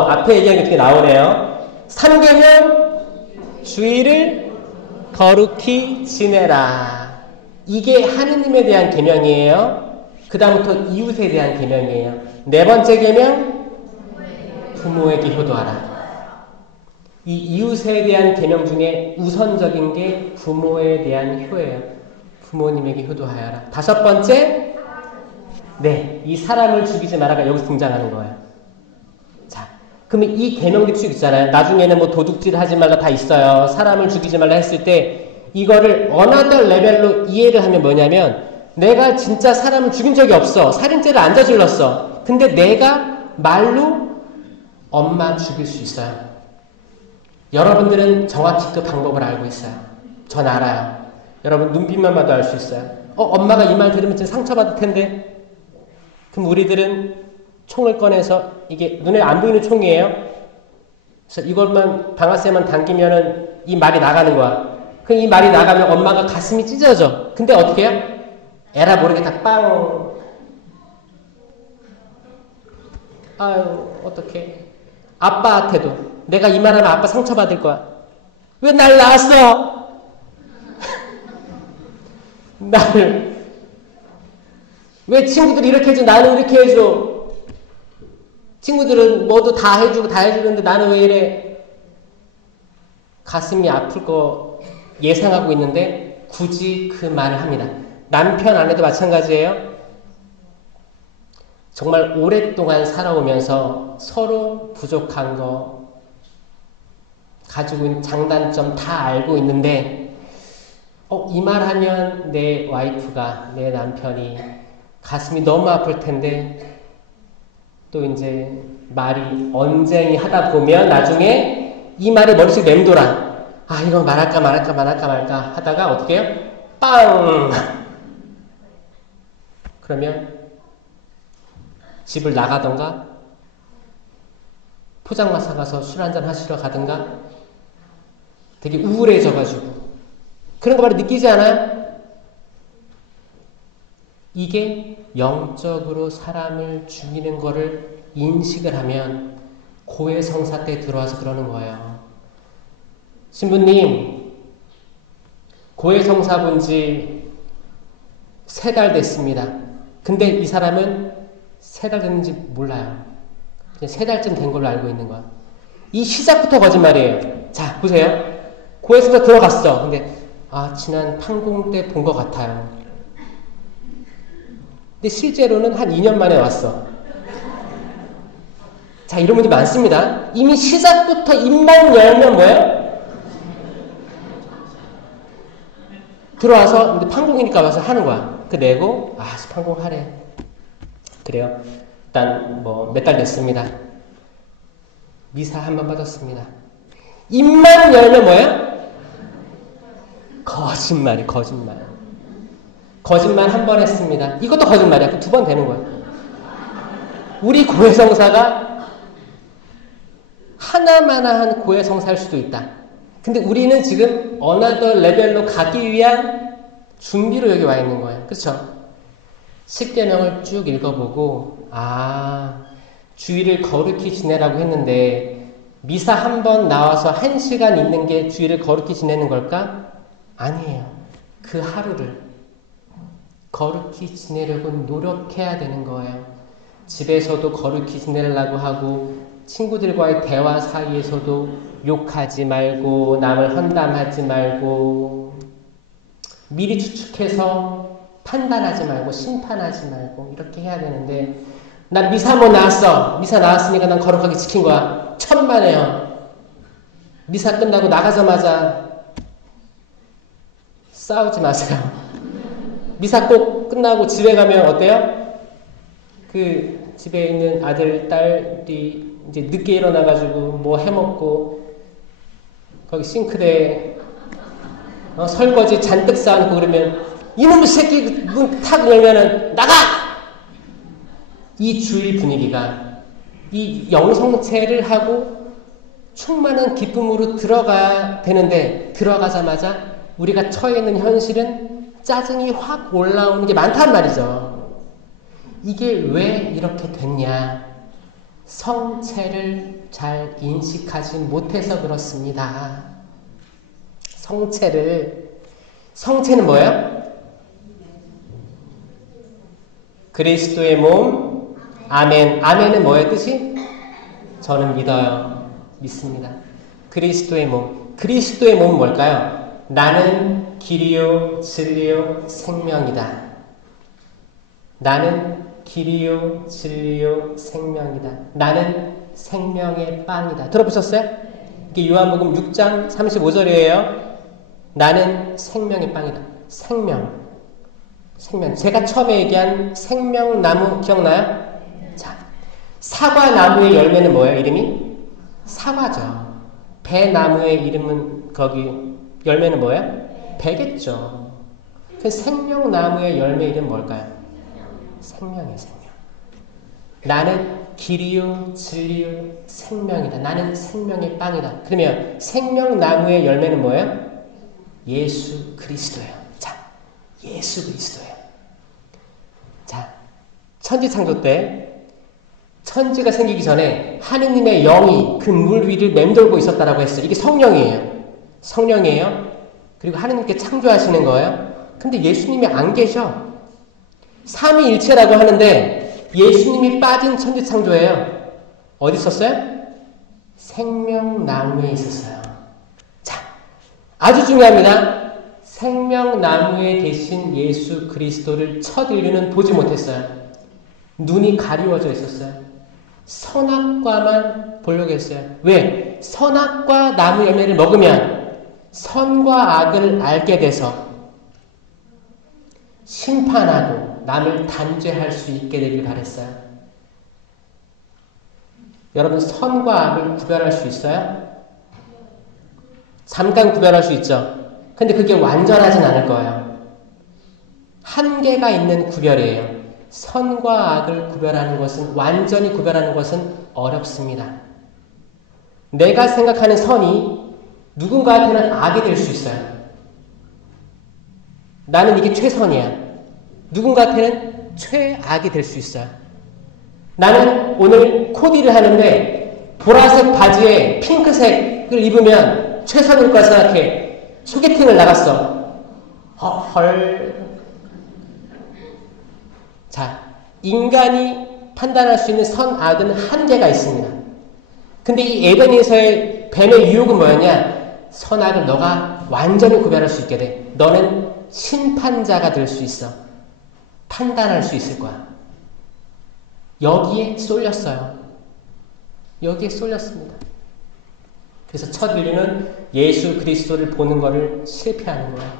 앞에 얘기한 게 어떻게 나오네요. 3계명 주의를 거룩히 지내라. 이게 하느님에 대한 계명이에요. 그 다음부터 이웃에 대한 계명이에요. 네 번째 계명 부모에게 효도하라. 이 이웃에 대한 계명 중에 우선적인 게 부모에 대한 효예요. 부모님에게 효도하여라. 다섯 번째 이 사람을 죽이지 마라가 여기서 등장하는 거예요. 자, 그러면 이 계명들이 쭉 있잖아요. 나중에는 뭐 도둑질 하지 말라 다 있어요. 사람을 죽이지 말라 했을 때 이거를 어나더 레벨로 이해를 하면 뭐냐면 내가 진짜 사람을 죽인 적이 없어. 살인죄를 안 저질렀어. 근데 내가 말로 엄마 죽일 수 있어요. 여러분들은 정확히 그 방법을 알고 있어요. 전 알아요. 여러분 눈빛만 봐도 알 수 있어요. 엄마가 이 말 들으면 진짜 상처받을 텐데. 그럼 우리들은 총을 꺼내서 이게 눈에 안 보이는 총이에요. 그래서 이것만 방아쇠만 당기면은 이 말이 나가는 거야. 그럼 이 말이 나가면 엄마가 가슴이 찢어져. 근데 어떻게 해요? 에라 모르게 다 빵. 아유 어떡해. 아빠한테도 내가 이 말하면 아빠 상처받을 거야. 왜 날 낳았어? 나를 왜 친구들이 이렇게 해줘 나는 이렇게 해줘. 친구들은 뭐도 다 해주고 다 해주는데 나는 왜 이래. 가슴이 아플 거 예상하고 있는데 굳이 그 말을 합니다. 남편 아내도 마찬가지예요. 정말 오랫동안 살아오면서 서로 부족한 거 가지고 있는 장단점 다 알고 있는데 이 말 하면 내 와이프가 내 남편이 가슴이 너무 아플 텐데 또 이제 말이 언쟁이 하다 보면 나중에 이 말이 머릿속에 맴돌아. 이거 말할까 하다가 어떻게 해요? 빵! 그러면 집을 나가던가 포장마차 가서 술 한잔 하시러 가든가 되게 우울해져가지고 그런 거 바로 느끼지 않아요? 이게 영적으로 사람을 죽이는 거를 인식을 하면 고해성사 때 들어와서 그러는 거예요. 신부님 고해성사 본 지 3달 됐습니다. 근데 이 사람은 3달 됐는지 몰라요. 그냥 3달쯤 된 걸로 알고 있는 거야. 이 시작부터 거짓말이에요. 자 보세요. 고해성사 들어갔어. 근데 지난 판공 때 본 것 같아요. 근데 실제로는 한 2년 만에 왔어. 자, 이런 분들이 많습니다. 이미 시작부터 입만 열면 뭐예요? 들어와서 근데 판공이니까 와서 하는 거야. 그 내고 판공하래. 그래요. 일단 뭐 몇 달 됐습니다. 미사 한 번 받았습니다. 입만 열면 뭐예요? 거짓말. 거짓말 한 번 했습니다. 이것도 거짓말이야. 그 2번 되는 거야. 우리 고해성사가 하나마나한 고해성사일 수도 있다. 근데 우리는 지금 어나더 레벨로 가기 위한 준비로 여기 와 있는 거예요. 그렇죠? 10계명을 쭉 읽어보고 주의를 거룩히 지내라고 했는데 미사 한 번 나와서 1시간 있는 게 주의를 거룩히 지내는 걸까? 아니에요. 그 하루를 거룩히 지내려고 노력해야 되는 거예요. 집에서도 거룩히 지내려고 하고 친구들과의 대화 사이에서도 욕하지 말고 남을 험담하지 말고 미리 추측해서 판단하지 말고 심판하지 말고 이렇게 해야 되는데 난 미사 한번 나왔어. 미사 나왔으니까 난 거룩하게 지킨 거야. 천만에요. 미사 끝나고 나가자마자 싸우지 마세요. 미사 꼭 끝나고 집에 가면 어때요? 그 집에 있는 아들, 딸이 이제 늦게 일어나가지고 뭐 해먹고 거기 싱크대에 설거지 잔뜩 쌓아놓고 그러면 이놈의 새끼 문 탁 열면은 나가! 이 주일 분위기가 이 영성체를 하고 충만한 기쁨으로 들어가야 되는데 들어가자마자 우리가 처해 있는 현실은 짜증이 확 올라오는 게 많단 말이죠. 이게 왜 이렇게 됐냐? 성체를 잘 인식하지 못해서 그렇습니다. 성체는 뭐예요? 그리스도의 몸, 아멘. 아멘은 뭐의 뜻이? 저는 믿어요. 믿습니다. 그리스도의 몸. 그리스도의 몸은 뭘까요? 나는 길이요, 진리요, 생명이다. 나는 길이요, 진리요, 생명이다. 나는 생명의 빵이다. 들어보셨어요? 이게 요한복음 6장 35절이에요. 나는 생명의 빵이다. 생명. 제가 처음에 얘기한 생명나무 기억나요? 자, 사과나무의 열매는 뭐예요? 이름이? 사과죠. 배나무의 이름은 거기 열매는 뭐예요? 배겠죠. 그 생명나무의 열매 이름 뭘까요? 생명이에요, 생명. 나는 길이요, 진리요, 생명이다. 나는 생명의 빵이다. 그러면 생명나무의 열매는 뭐예요? 예수 그리스도예요. 자, 예수 그리스도예요. 자, 천지창조 때 천지가 생기기 전에 하느님의 영이 그 물 위를 맴돌고 있었다라고 했어요. 이게 성령이에요. 성령이에요. 그리고 하느님께 창조하시는 거예요. 근데 예수님이 안 계셔. 삼위일체라고 하는데 예수님이 빠진 천지창조예요. 어디 있었어요? 생명나무에 있었어요. 자, 아주 중요합니다. 생명나무에 계신 예수 그리스도를 첫 인류는 보지 못했어요. 눈이 가리워져 있었어요. 선악과만 보려고 했어요. 왜? 선악과 나무 열매를 먹으면 선과 악을 알게 돼서 심판하고 남을 단죄할 수 있게 되길 바랬어요. 여러분, 선과 악을 구별할 수 있어요? 잠깐 구별할 수 있죠. 근데 그게 완전하진 않을 거예요. 한계가 있는 구별이에요. 선과 악을 구별하는 것은, 완전히 구별하는 것은 어렵습니다. 내가 생각하는 선이 누군가한테는 악이 될 수 있어요. 나는 이게 최선이야. 누군가한테는 최악이 될 수 있어요. 나는 오늘 코디를 하는데 보라색 바지에 핑크색을 입으면 최선일 거라 생각해. 소개팅을 나갔어. 헐. 자, 인간이 판단할 수 있는 선, 악은 한계가 있습니다. 근데 이 에덴에서의 뱀의 유혹은 뭐였냐? 선악을 너가 완전히 구별할 수 있게 돼. 너는 심판자가 될 수 있어. 판단할 수 있을 거야. 여기에 쏠렸어요. 여기에 쏠렸습니다. 그래서 첫 인류는 예수 그리스도를 보는 것을 실패하는 거예요.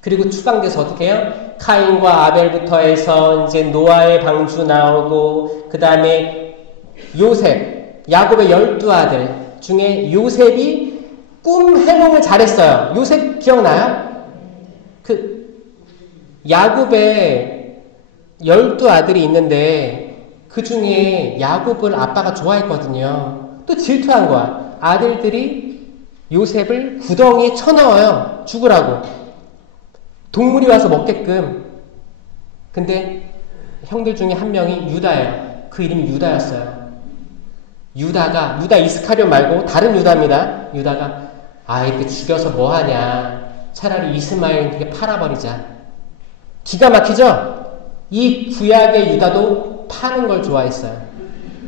그리고 추방돼서 어떻게 해요? 카인과 아벨부터 해서 이제 노아의 방주 나오고, 그 다음에 요셉, 야곱의 12아들 중에 요셉이 꿈 해몽을 잘했어요. 요셉 기억나요? 그 야곱의 12아들이 있는데 그 중에 야곱을 아빠가 좋아했거든요. 또 질투한 거야. 아들들이 요셉을 구덩이에 쳐넣어요. 죽으라고. 동물이 와서 먹게끔. 근데 형들 중에 한 명이 유다예요. 그 이름이 유다였어요. 유다 이스카리ot 말고 다른 유다입니다. 유다가 이렇게 죽여서 뭐하냐. 차라리 이스마엘에게 팔아버리자. 기가 막히죠? 이 구약의 유다도 파는 걸 좋아했어요.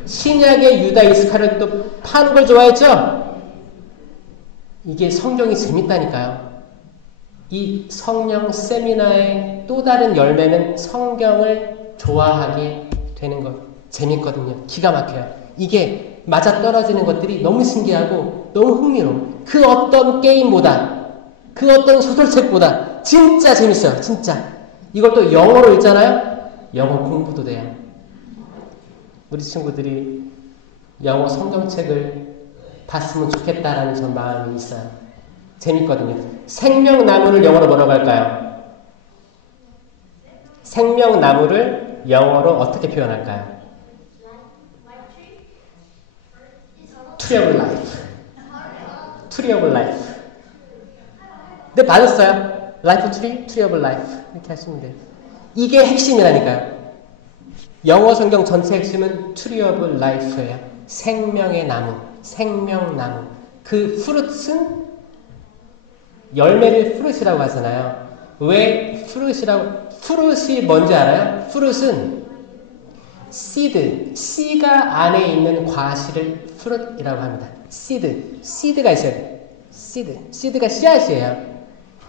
신약의 유다 이스카리ot도 파는 걸 좋아했죠? 이게 성경이 재밌다니까요. 이 성령 세미나의 또 다른 열매는 성경을 좋아하게 되는 것. 재밌거든요. 기가 막혀요. 이게 맞아떨어지는 것들이 너무 신기하고 너무 흥미로워. 그 어떤 게임보다, 그 어떤 소설책보다 진짜 재밌어요. 진짜. 이걸 또 영어로 읽잖아요. 영어 공부도 돼요. 우리 친구들이 영어 성경책을 봤으면 좋겠다라는 전 마음이 있어요. 재밌거든요. 생명나무를 영어로 뭐라고 할까요? 생명나무를 영어로 어떻게 표현할까요? Tree of Life. Tree of Life. 네, 맞았어요. Life Tree, Tree of Life. 이렇게 하시면 돼요. 이게 핵심이라니까요. 영어 성경 전체 핵심은 Tree of Life예요. 생명의 나무, 생명나무. 그 fruit은 열매를 fruit이라고 하잖아요. 왜 fruit이 뭔지 알아요? fruit은 seed, 씨가 안에 있는 과실을 fruit이라고 합니다. seed가 있어야 돼요. seed가 씨앗이에요.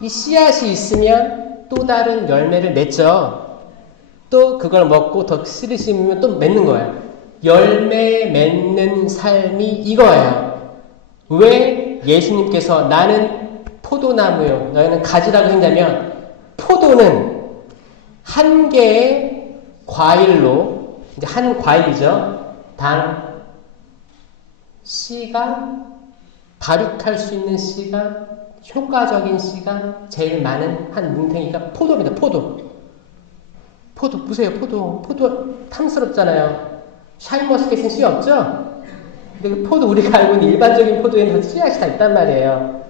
이 씨앗이 있으면 또 다른 열매를 맺죠. 또 그걸 먹고 더 씨를 심으면 또 맺는 거예요. 열매 맺는 삶이 이거예요. 왜 예수님께서 나는 포도나무요, 너희는 가지라고 했냐면, 포도는 한 개의 과일로, 이제 한 과일이죠. 단 씨가, 발육할 수 있는 씨가, 효과적인 씨가 제일 많은 한 뭉탱이가 포도입니다. 포도 보세요. 포도 탐스럽잖아요. 샤인머스켓은 씨 없죠? 근데 그 포도, 우리가 알고 있는 일반적인 포도에는 씨앗이 다 있단 말이에요.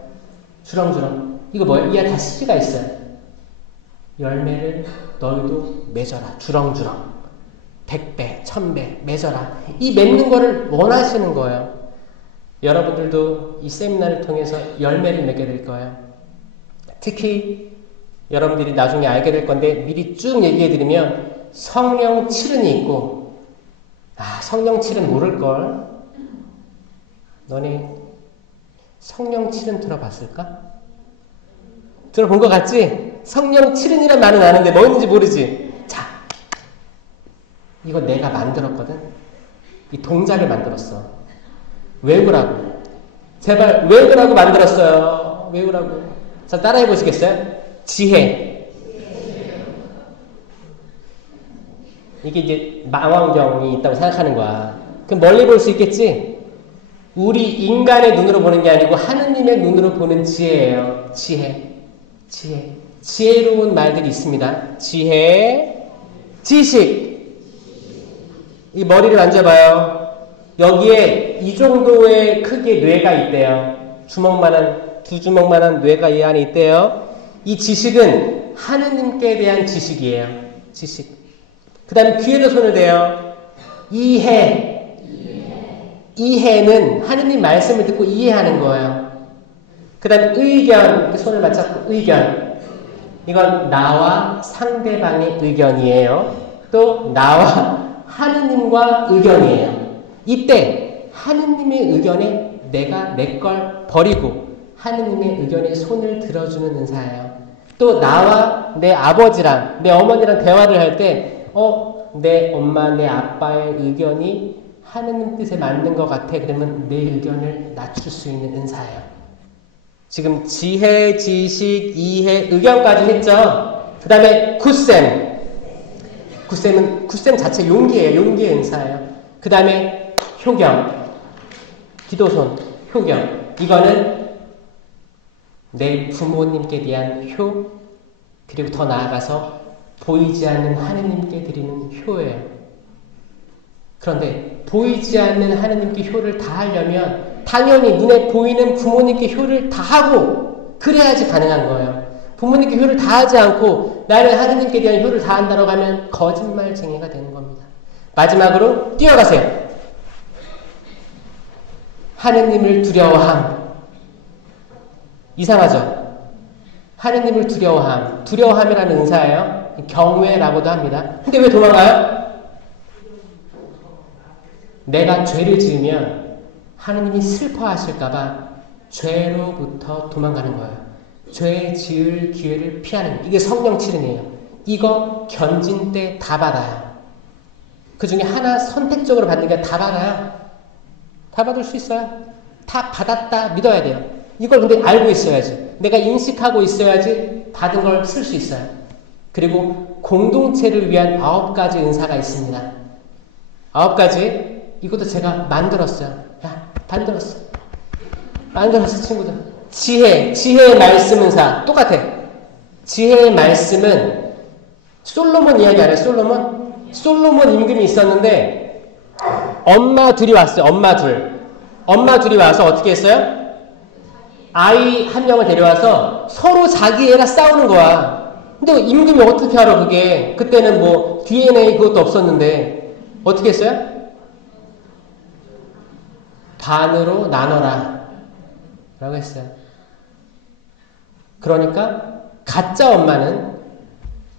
주렁주렁. 이거 뭐예요? 이게 다 씨가 있어요. 열매를 너희도 맺어라. 주렁주렁. 100배, 1000배 맺어라. 이 맺는 거를 원하시는 거예요. 여러분들도 이 세미나를 통해서 열매를 맺게 될 거예요. 특히 여러분들이 나중에 알게 될 건데 미리 쭉 얘기해드리면 성령 7은이 있고, 성령 7은 모를걸? 너네 성령 7은 들어봤을까? 들어본 것 같지? 성령 7은이란 말은 아는데 뭐 있는지 모르지? 자, 이거 내가 만들었거든? 이 동작을 만들었어. 외우라고. 제발 외우라고 만들었어요. 외우라고. 자, 따라해 보시겠어요? 지혜. 이게 이제 망원경이 있다고 생각하는 거야. 그럼 멀리 볼 수 있겠지? 우리 인간의 눈으로 보는 게 아니고 하느님의 눈으로 보는 지혜예요. 지혜로운 말들이 있습니다. 지혜, 지식. 이 머리를 만져봐요. 여기에 이 정도의 크기의 뇌가 있대요. 두 주먹만한 뇌가 이 안에 있대요. 이 지식은 하느님께 대한 지식이에요. 지식. 그 다음에 귀에도 손을 대요. 이해는 하느님 말씀을 듣고 이해하는 거예요. 그 다음에 의견, 손을 맞잡고 의견. 이건 나와 상대방의 의견이에요. 또 나와 하느님과 의견이에요. 이때 하느님의 의견에 내가 내 걸 버리고 하느님의 의견에 손을 들어주는 은사예요. 또 나와 내 아버지랑 내 어머니랑 대화를 할 때 내 엄마, 내 아빠의 의견이 하느님 뜻에 맞는 것 같아. 그러면 내 의견을 낮출 수 있는 은사예요. 지금 지혜, 지식, 이해, 의견까지 했죠? 그 다음에 굿셈. 굿셈 자체 용기예요. 용기의 은사예요. 그 다음에 효경. 기도손, 효경. 이거는 내 부모님께 대한 효, 그리고 더 나아가서 보이지 않는 하느님께 드리는 효예요. 그런데 보이지 않는 하느님께 효를 다 하려면 당연히 눈에 보이는 부모님께 효를 다 하고 그래야지 가능한 거예요. 부모님께 효를 다 하지 않고 나는 하느님께 대한 효를 다 한다고 하면 거짓말쟁이가 되는 겁니다. 마지막으로 뛰어가세요. 하느님을 두려워함. 이상하죠? 하느님을 두려워함. 두려워함이라는 은사예요. 경외라고도 합니다. 근데 왜 도망가요? 내가 죄를 지으면 하느님이 슬퍼하실까봐 죄로부터 도망가는 거예요. 죄 지을 기회를 피하는, 이게 성령 치른이에요. 이거 견진 때 다 받아요. 그 중에 하나 선택적으로 받는 게 다 받아요. 다 받을 수 있어요. 다 받았다 믿어야 돼요. 이걸 근데 알고 있어야지. 내가 인식하고 있어야지 받은 걸 쓸 수 있어요. 그리고 공동체를 위한 9가지 은사가 있습니다. 9가지, 이것도 제가 만들었어요. 야, 만들었어, 친구들. 지혜의 말씀 은사 똑같아. 지혜의 말씀은 솔로몬 이야기 알아요? 솔로몬 임금이 있었는데 엄마 둘이 왔어요. 엄마 둘이 와서 어떻게 했어요? 아이 한 명을 데려와서 서로 자기 애가 싸우는 거야. 근데 임금이 어떻게 알아 그게? 그때는 뭐 DNA 그것도 없었는데 어떻게 했어요? 반으로 나눠라 라고 했어요. 그러니까 가짜 엄마는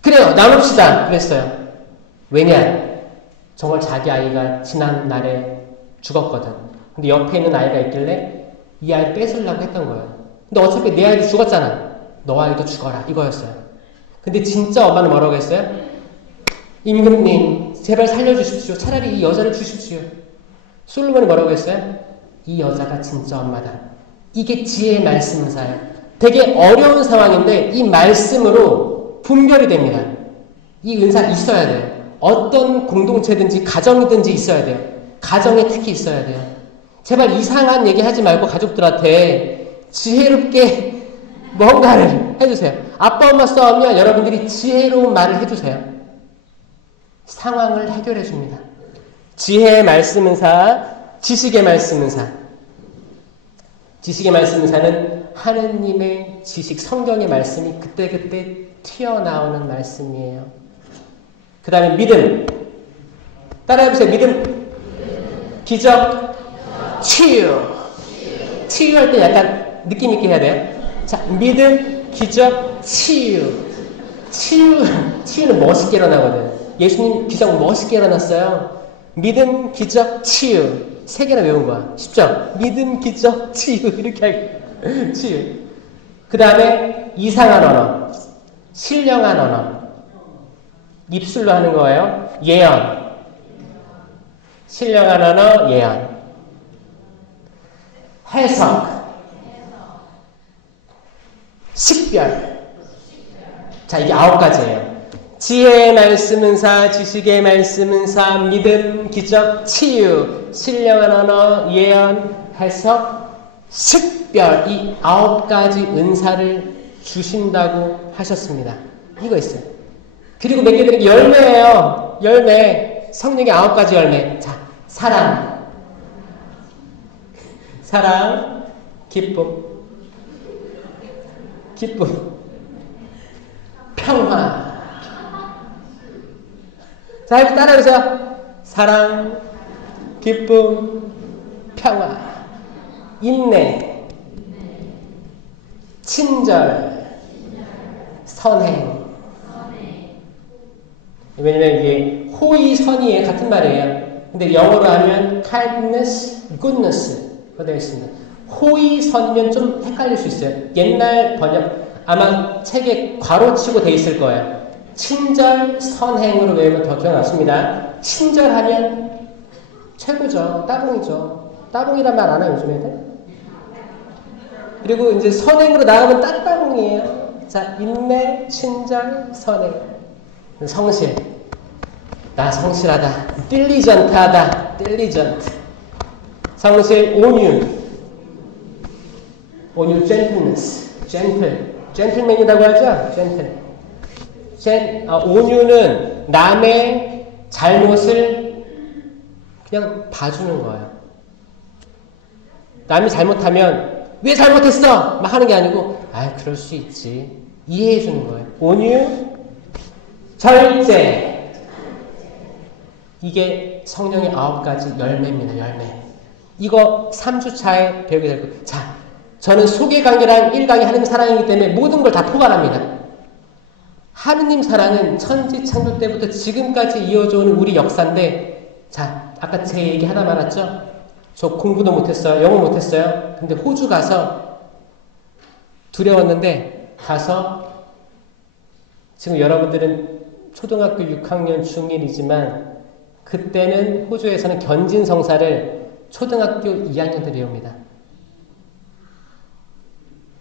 그래요, 나눕시다 그랬어요. 왜냐? 정말 자기 아이가 지난 날에 죽었거든. 근데 옆에 있는 아이가 있길래 이 아이를 뺏으려고 했던 거예요. 근데 어차피 내 아이도 죽었잖아. 너 아이도 죽어라 이거였어요. 근데 진짜 엄마는 뭐라고 했어요? 임금님 제발 살려주십시오. 차라리 이 여자를 주십시오. 솔로몬이 뭐라고 했어요? 이 여자가 진짜 엄마다. 이게 지혜의 말씀 은사예요. 되게 어려운 상황인데 이 말씀으로 분별이 됩니다. 이 은사 있어야 돼요. 어떤 공동체든지 가정이든지 있어야 돼요. 가정에 특히 있어야 돼요. 제발 이상한 얘기 하지 말고 가족들한테 지혜롭게 뭔가를 해주세요. 아빠 엄마 싸우면 여러분들이 지혜로운 말을 해주세요. 상황을 해결해 줍니다. 지혜의 말씀 은사, 지식의 말씀 은사. 지식의 말씀 은사는 하느님의 지식, 성경의 말씀이 그때그때 튀어나오는 말씀이에요. 그 다음에 믿음. 따라해보세요. 믿음, 기적, 치유. 치유할 때 약간 느낌 있게 해야 돼요. 자, 믿음, 기적, 치유. 치유는 멋있게 일어나거든. 예수님 기적 멋있게 일어났어요. 믿음, 기적, 치유. 3개나 외운 거야. 쉽죠? 믿음, 기적, 치유. 이렇게 하고. 치유. 그 다음에 이상한 언어. 신령한 언어. 입술로 하는 거예요. 예언. 신령한 언어, 예언. 해석. 식별. 자, 이게 9가지예요. 지혜의 말씀 은사, 지식의 말씀 은사, 믿음, 기적, 치유, 신령한 언어, 예언, 해석, 식별. 이 9가지 은사를 주신다고 하셨습니다. 이거 있어요. 그리고 몇 개들이 열매예요. 열매. 성령의 9가지 열매. 자, 사랑, 기쁨, 평화. 자, 이렇게 따라해보세요. 사랑, 기쁨, 평화, 인내, 친절, 선행. 왜냐면 이게 호의선의의 같은 말이에요. 근데 영어로 하면 kindness, goodness 가 되어 있습니다. 호의선이면 좀 헷갈릴 수 있어요. 옛날 번역 아마 책에 괄호치고 돼 있을 거예요. 친절, 선행으로 외우면 더 기억났습니다. 친절하면 최고죠. 따봉이죠. 따봉이란 말 안 해요, 요즘 애들? 그리고 이제 선행으로 나가면 따따봉이에요. 자, 인내, 친절, 선행. 성실. 나 성실하다. 딜리전트하다. 딜리전트. 성실, 온유, gentleness. 젠틀맨이라고 하죠? 온유는 남의 잘못을 그냥 봐주는 거예요. 남이 잘못하면 왜 잘못했어? 막 하는 게 아니고 그럴 수 있지. 이해해 주는 거예요. 온유, 절제. 이게 성령의 9가지 열매입니다. 열매. 이거 3주차에 배우게 될 거예요. 자, 저는 소개관계랑 1강이 하느님 사랑이기 때문에 모든 걸 다 포괄합니다. 하느님 사랑은 천지창조 때부터 지금까지 이어져 오는 우리 역사인데, 자, 아까 제 얘기 하다 말았죠? 저 공부도 못했어요. 영어 못했어요. 근데 호주 가서 두려웠는데 가서 지금 여러분들은 초등학교 6학년 중1이지만 그때는 호주에서는 견진성사를 초등학교 2학년 때 배웁니다.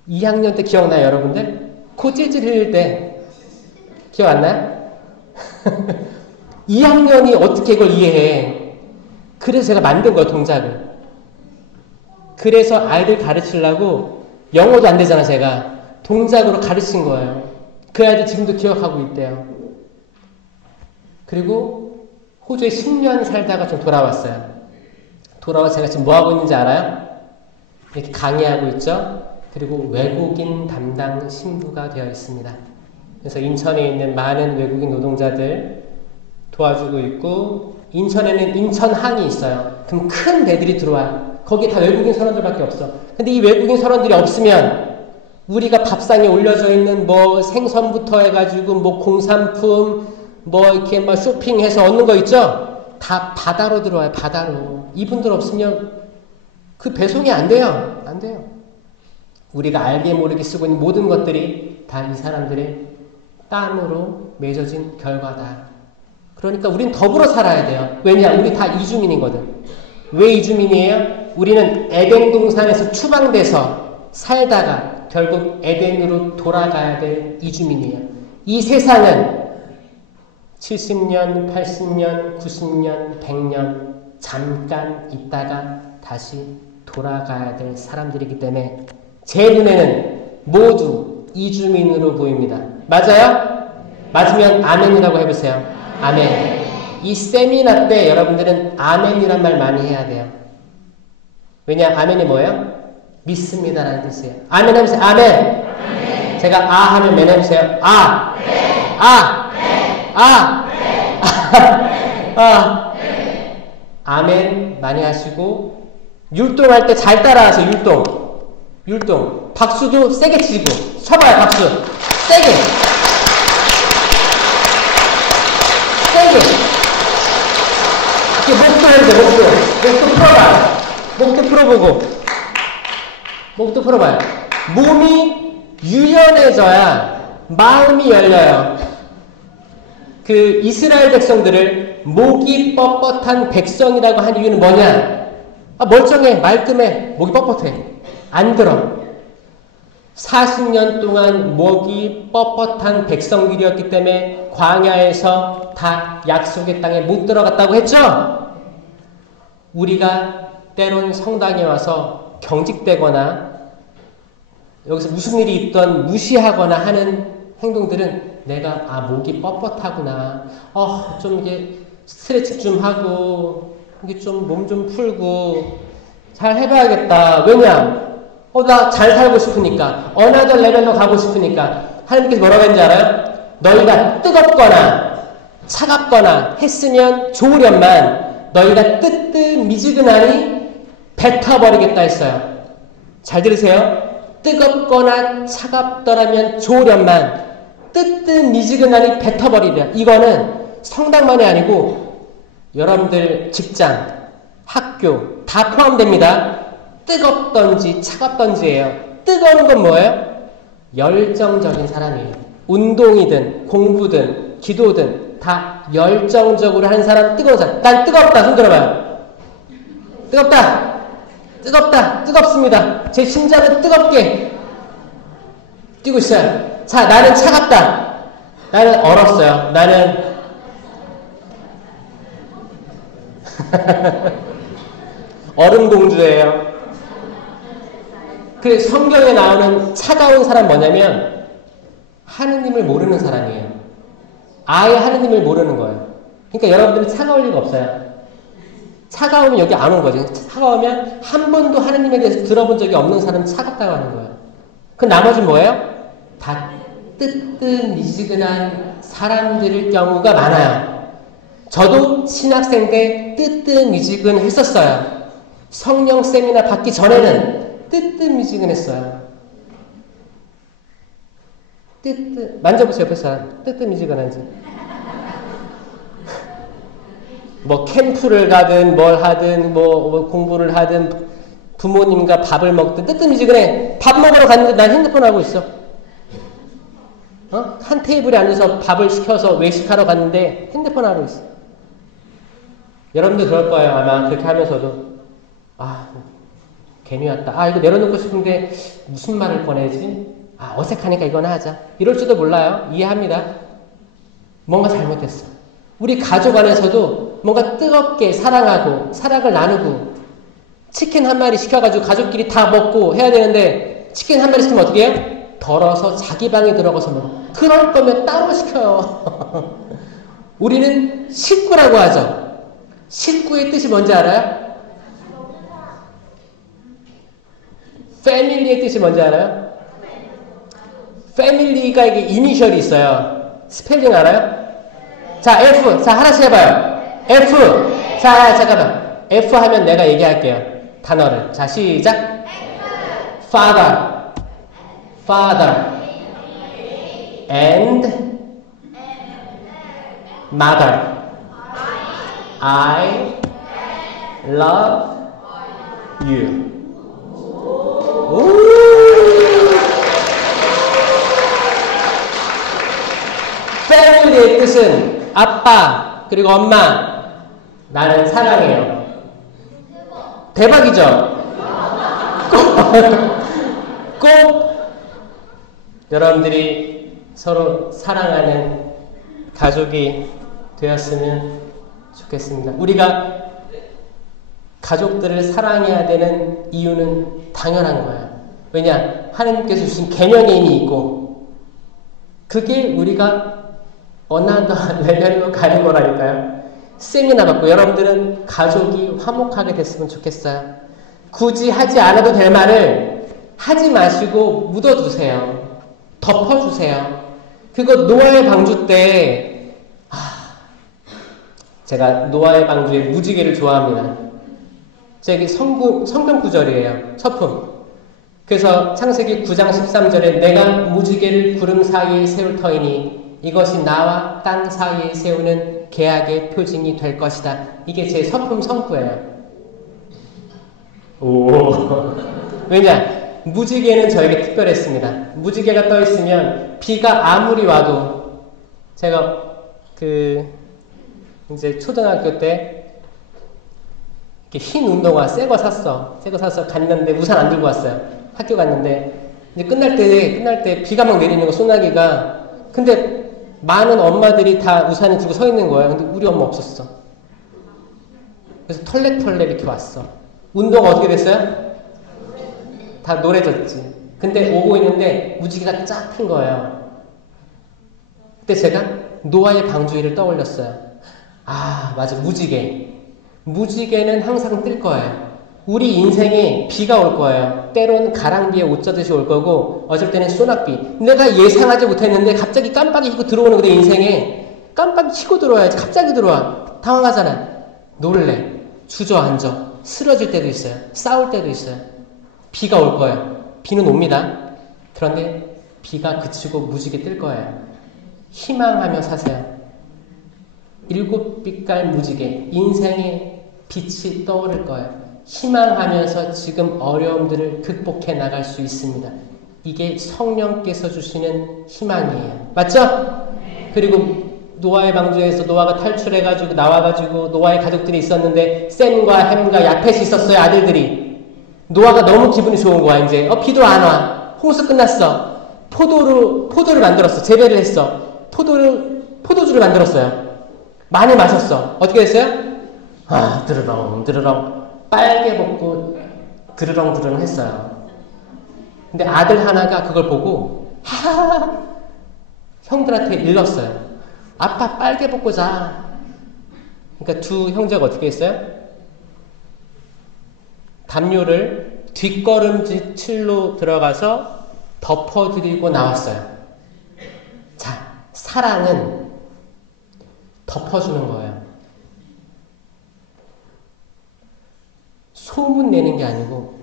2학년 때 기억나요, 여러분들? 코 찔찔 흘릴 때 기억 안 나요? 2학년이 어떻게 이걸 이해해? 그래서 제가 만든 거예요, 동작을. 그래서 아이들 가르치려고 영어도 안 되잖아, 제가. 동작으로 가르친 거예요. 그 아이들 지금도 기억하고 있대요. 그리고 호주에 10년 살다가 좀 돌아왔어요. 돌아와서 제가 지금 뭐하고 있는지 알아요? 이렇게 강의하고 있죠? 그리고 외국인 담당 신부가 되어 있습니다. 그래서 인천에 있는 많은 외국인 노동자들 도와주고 있고, 인천에는 인천항이 있어요. 그럼 큰 배들이 들어와요. 거기 다 외국인 선원들밖에 없어. 근데 이 외국인 선원들이 없으면 우리가 밥상에 올려져 있는 뭐 생선부터 해가지고 뭐 공산품 뭐 이렇게 막 쇼핑해서 얻는 거 있죠? 다 바다로 들어와요. 바다로. 이분들 없으면 그 배송이 안 돼요. 안 돼요. 우리가 알게 모르게 쓰고 있는 모든 것들이 다 이 사람들의 땀으로 맺어진 결과다. 그러니까 우린 더불어 살아야 돼요. 왜냐? 우리 다 이주민이거든. 왜 이주민이에요? 우리는 에덴 동산에서 추방돼서 살다가 결국 에덴으로 돌아가야 될 이주민이에요. 이 세상은 70년, 80년, 90년, 100년 잠깐 있다가 다시 돌아가야 될 사람들이기 때문에 제 눈에는 모두 이주민으로 보입니다. 맞아요? 맞으면 아멘이라고 해보세요. 아멘. 이 세미나 때 여러분들은 아멘이란 말 많이 해야 돼요. 왜냐? 아멘이 뭐예요? 믿습니다라는 뜻이에요. 아멘 해보세요. 아멘. 아멘. 제가 아 하면 맨 해보세요. 아. 네. 아. 네. 아. 네. 아. 네. 아멘 많이 하시고 율동할 때 잘 따라하세요. 율동. 박수도 세게 치고 쳐봐요. 박수. 세게. 이렇게 목도 해야 돼. 목도 풀어봐요. 목도 풀어봐요. 몸이 유연해져야 마음이 열려요. 그 이스라엘 백성들을 목이 뻣뻣한 백성이라고 한 이유는 뭐냐? 멀쩡해, 말끔해, 목이 뻣뻣해. 안 들어. 40년 동안 목이 뻣뻣한 백성들이었기 때문에 광야에서 다 약속의 땅에 못 들어갔다고 했죠? 우리가 때론 성당에 와서 경직되거나 여기서 무슨 일이 있던 무시하거나 하는 행동들은 내가 목이 뻣뻣하구나. 좀 이게 스트레칭 좀 하고 이게 좀 몸 좀 풀고 잘 해봐야겠다. 왜냐? 나 잘 살고 싶으니까. 어나더 레벨로 가고 싶으니까. 하나님께서 뭐라고 했는지 알아요? 너희가 뜨겁거나 차갑거나 했으면 좋으련만 너희가 뜨뜻미지근하니 뱉어버리겠다 했어요. 잘 들으세요. 뜨겁거나 차갑더라면 좋으련만 뜨뜻미지근하니 뱉어버리려. 이거는 성당만이 아니고 여러분들 직장, 학교 다 포함됩니다. 뜨겁던지 차갑던지예요. 뜨거운 건 뭐예요? 열정적인 사람이에요. 운동이든 공부든 기도든 다 열정적으로 하는 사람, 뜨거운 사람. 난 뜨겁다. 손 들어봐요. 뜨겁습니다. 제 심장은 뜨겁게 뛰고 있어요. 자, 나는 차갑다. 나는 얼었어요. 나는 얼음공주예요. 그 성경에 나오는 차가운 사람 뭐냐면 하느님을 모르는 사람이에요. 아예 하느님을 모르는 거예요. 그러니까 여러분들은 차가울 리가 없어요. 차가우면 여기 안 온 거죠. 차가우면 한 번도 하느님에 대해서 들어본 적이 없는 사람은 차갑다고 하는 거예요. 그 나머지는 뭐예요? 다 뜨뜻미지근한 사람들일 경우가 많아요. 저도 신학생 때 뜨뜻미지근 했었어요. 성령 세미나 받기 전에는 뜨뜻미지근했어요. 만져보세요. 옆에 사람. 뜨뜻미지근한지. 뭐 캠프를 가든 뭘 하든 뭐 공부를 하든 부모님과 밥을 먹든 뜨뜻미지근해. 밥 먹으러 갔는데 난 핸드폰 하고 있어. 한 테이블에 앉아서 밥을 시켜서 외식하러 갔는데 핸드폰 하고 있어. 여러분도 그럴 거예요. 아마 그렇게 하면서도 괜히 왔다. 이거 내려놓고 싶은데 무슨 말을 꺼내지? 어색하니까 이거나 하자. 이럴지도 몰라요. 이해합니다. 뭔가 잘못했어. 우리 가족 안에서도 뭔가 뜨겁게 사랑하고 사랑을 나누고 치킨 한 마리 시켜가지고 가족끼리 다 먹고 해야 되는데 치킨 한 마리 시키면 어떻게 해요? 덜어서 자기 방에 들어가서 먹어. 그럴 거면 따로 시켜요. 우리는 식구라고 하죠. 식구의 뜻이 뭔지 알아요? 패밀리의 뜻이 뭔지 알아요? 패밀리가 이게 이니셜이 있어요. 스펠링 알아요? 자, F. 자, 하나씩 해봐요. F. 자, 잠깐만. F 하면 내가 얘기할게요. 단어를. 자, 시작. Father. Father. And Mother. I love you. 패밀리의 뜻은 아빠 그리고 엄마 나는 사랑해요. 대박이죠? 꼭 여러분들이 서로 사랑하는 가족이 되었으면 좋겠습니다. 우리가 가족들을 사랑해야 되는 이유는 당연한 거예요. 왜냐? 하나님께서 주신 개념이 있고 그게 우리가 어나더 레벨로 가는 거라니까요. 세미나 받고 여러분들은 가족이 화목하게 됐으면 좋겠어요. 굳이 하지 않아도 될 말을 하지 마시고 묻어두세요. 덮어주세요. 그거 노아의 방주 때 제가 노아의 방주의 무지개를 좋아합니다. 저기 성경 구절이에요. 서품. 그래서 창세기 9장 13절에 내가 무지개를 구름 사이에 세울 터이니 이것이 나와 땅 사이에 세우는 계약의 표징이 될 것이다. 이게 제 서품 성구예요. 왜냐? 무지개는 저에게 특별했습니다. 무지개가 떠 있으면 비가 아무리 와도 제가 이제 초등학교 때 흰 운동화 새 거 사서 갔는데 우산 안 들고 왔어요. 학교 갔는데 이제 끝날 때 비가 막 내리는 거 소나기가. 근데 많은 엄마들이 다 우산을 들고 서 있는 거예요. 근데 우리 엄마 없었어. 그래서 털레 이렇게 왔어. 운동화 어떻게 됐어요? 다 노래졌지. 근데 오고 있는데 무지개가 쫙 핀 거예요. 그때 제가 노아의 방주일을 떠올렸어요. 맞아. 무지개는 항상 뜰 거예요. 우리 인생에 비가 올 거예요. 때론 가랑비에 옷 젖듯이 올 거고 어쩔 때는 소낙비. 내가 예상하지 못했는데 갑자기 깜빡이 켜고 들어오는 내 인생에 깜빡이 켜고 들어와야지. 갑자기 들어와. 당황하잖아. 놀래. 주저앉아. 쓰러질 때도 있어요. 싸울 때도 있어요. 비가 올 거예요. 비는 옵니다. 그런데 비가 그치고 무지개 뜰 거예요. 희망하며 사세요. 7빛깔 무지개, 인생의 빛이 떠오를 거예요. 희망하면서 지금 어려움들을 극복해 나갈 수 있습니다. 이게 성령께서 주시는 희망이에요. 맞죠? 그리고 노아의 방주에서 노아가 탈출해가지고 나와가지고 노아의 가족들이 있었는데 셈과 햄과 야펫이 있었어요. 아들들이. 노아가 너무 기분이 좋은 거야. 이제 비도 안 와. 홍수 끝났어. 포도를 만들었어. 재배를 했어. 포도주를 만들었어요. 많이 마셨어. 어떻게 됐어요? 드르렁 빨개 벗고 드르렁 했어요. 근데 아들 하나가 그걸 보고 형들한테 일렀어요. 아빠 빨개 벗고 자. 그러니까 두 형제가 어떻게 했어요? 담요를 뒷걸음질로 들어가서 덮어드리고 나왔어요. 자, 사랑은 덮어주는 거예요. 소문 내는 게 아니고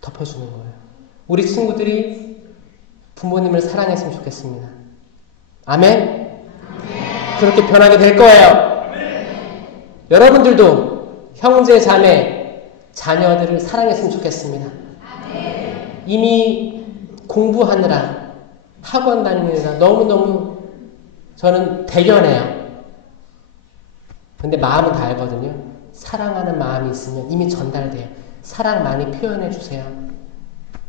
덮어주는 거예요. 우리 친구들이 부모님을 사랑했으면 좋겠습니다. 아멘? 그렇게 변하게 될 거예요. 여러분들도 형제, 자매, 자녀들을 사랑했으면 좋겠습니다. 이미 공부하느라 학원 다니느라 너무너무 저는 대견해요. 근데 마음은 다 알거든요. 사랑하는 마음이 있으면 이미 전달돼요. 사랑 많이 표현해 주세요.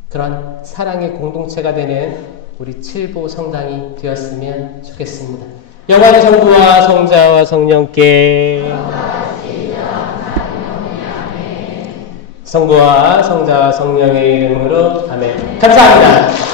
그런 사랑의 공동체가 되는 우리 칠보 성당이 되었으면 좋겠습니다. 영광의 성부와 성자와 성령께 성부와 성자와 성령의 이름으로 아멘. 감사합니다.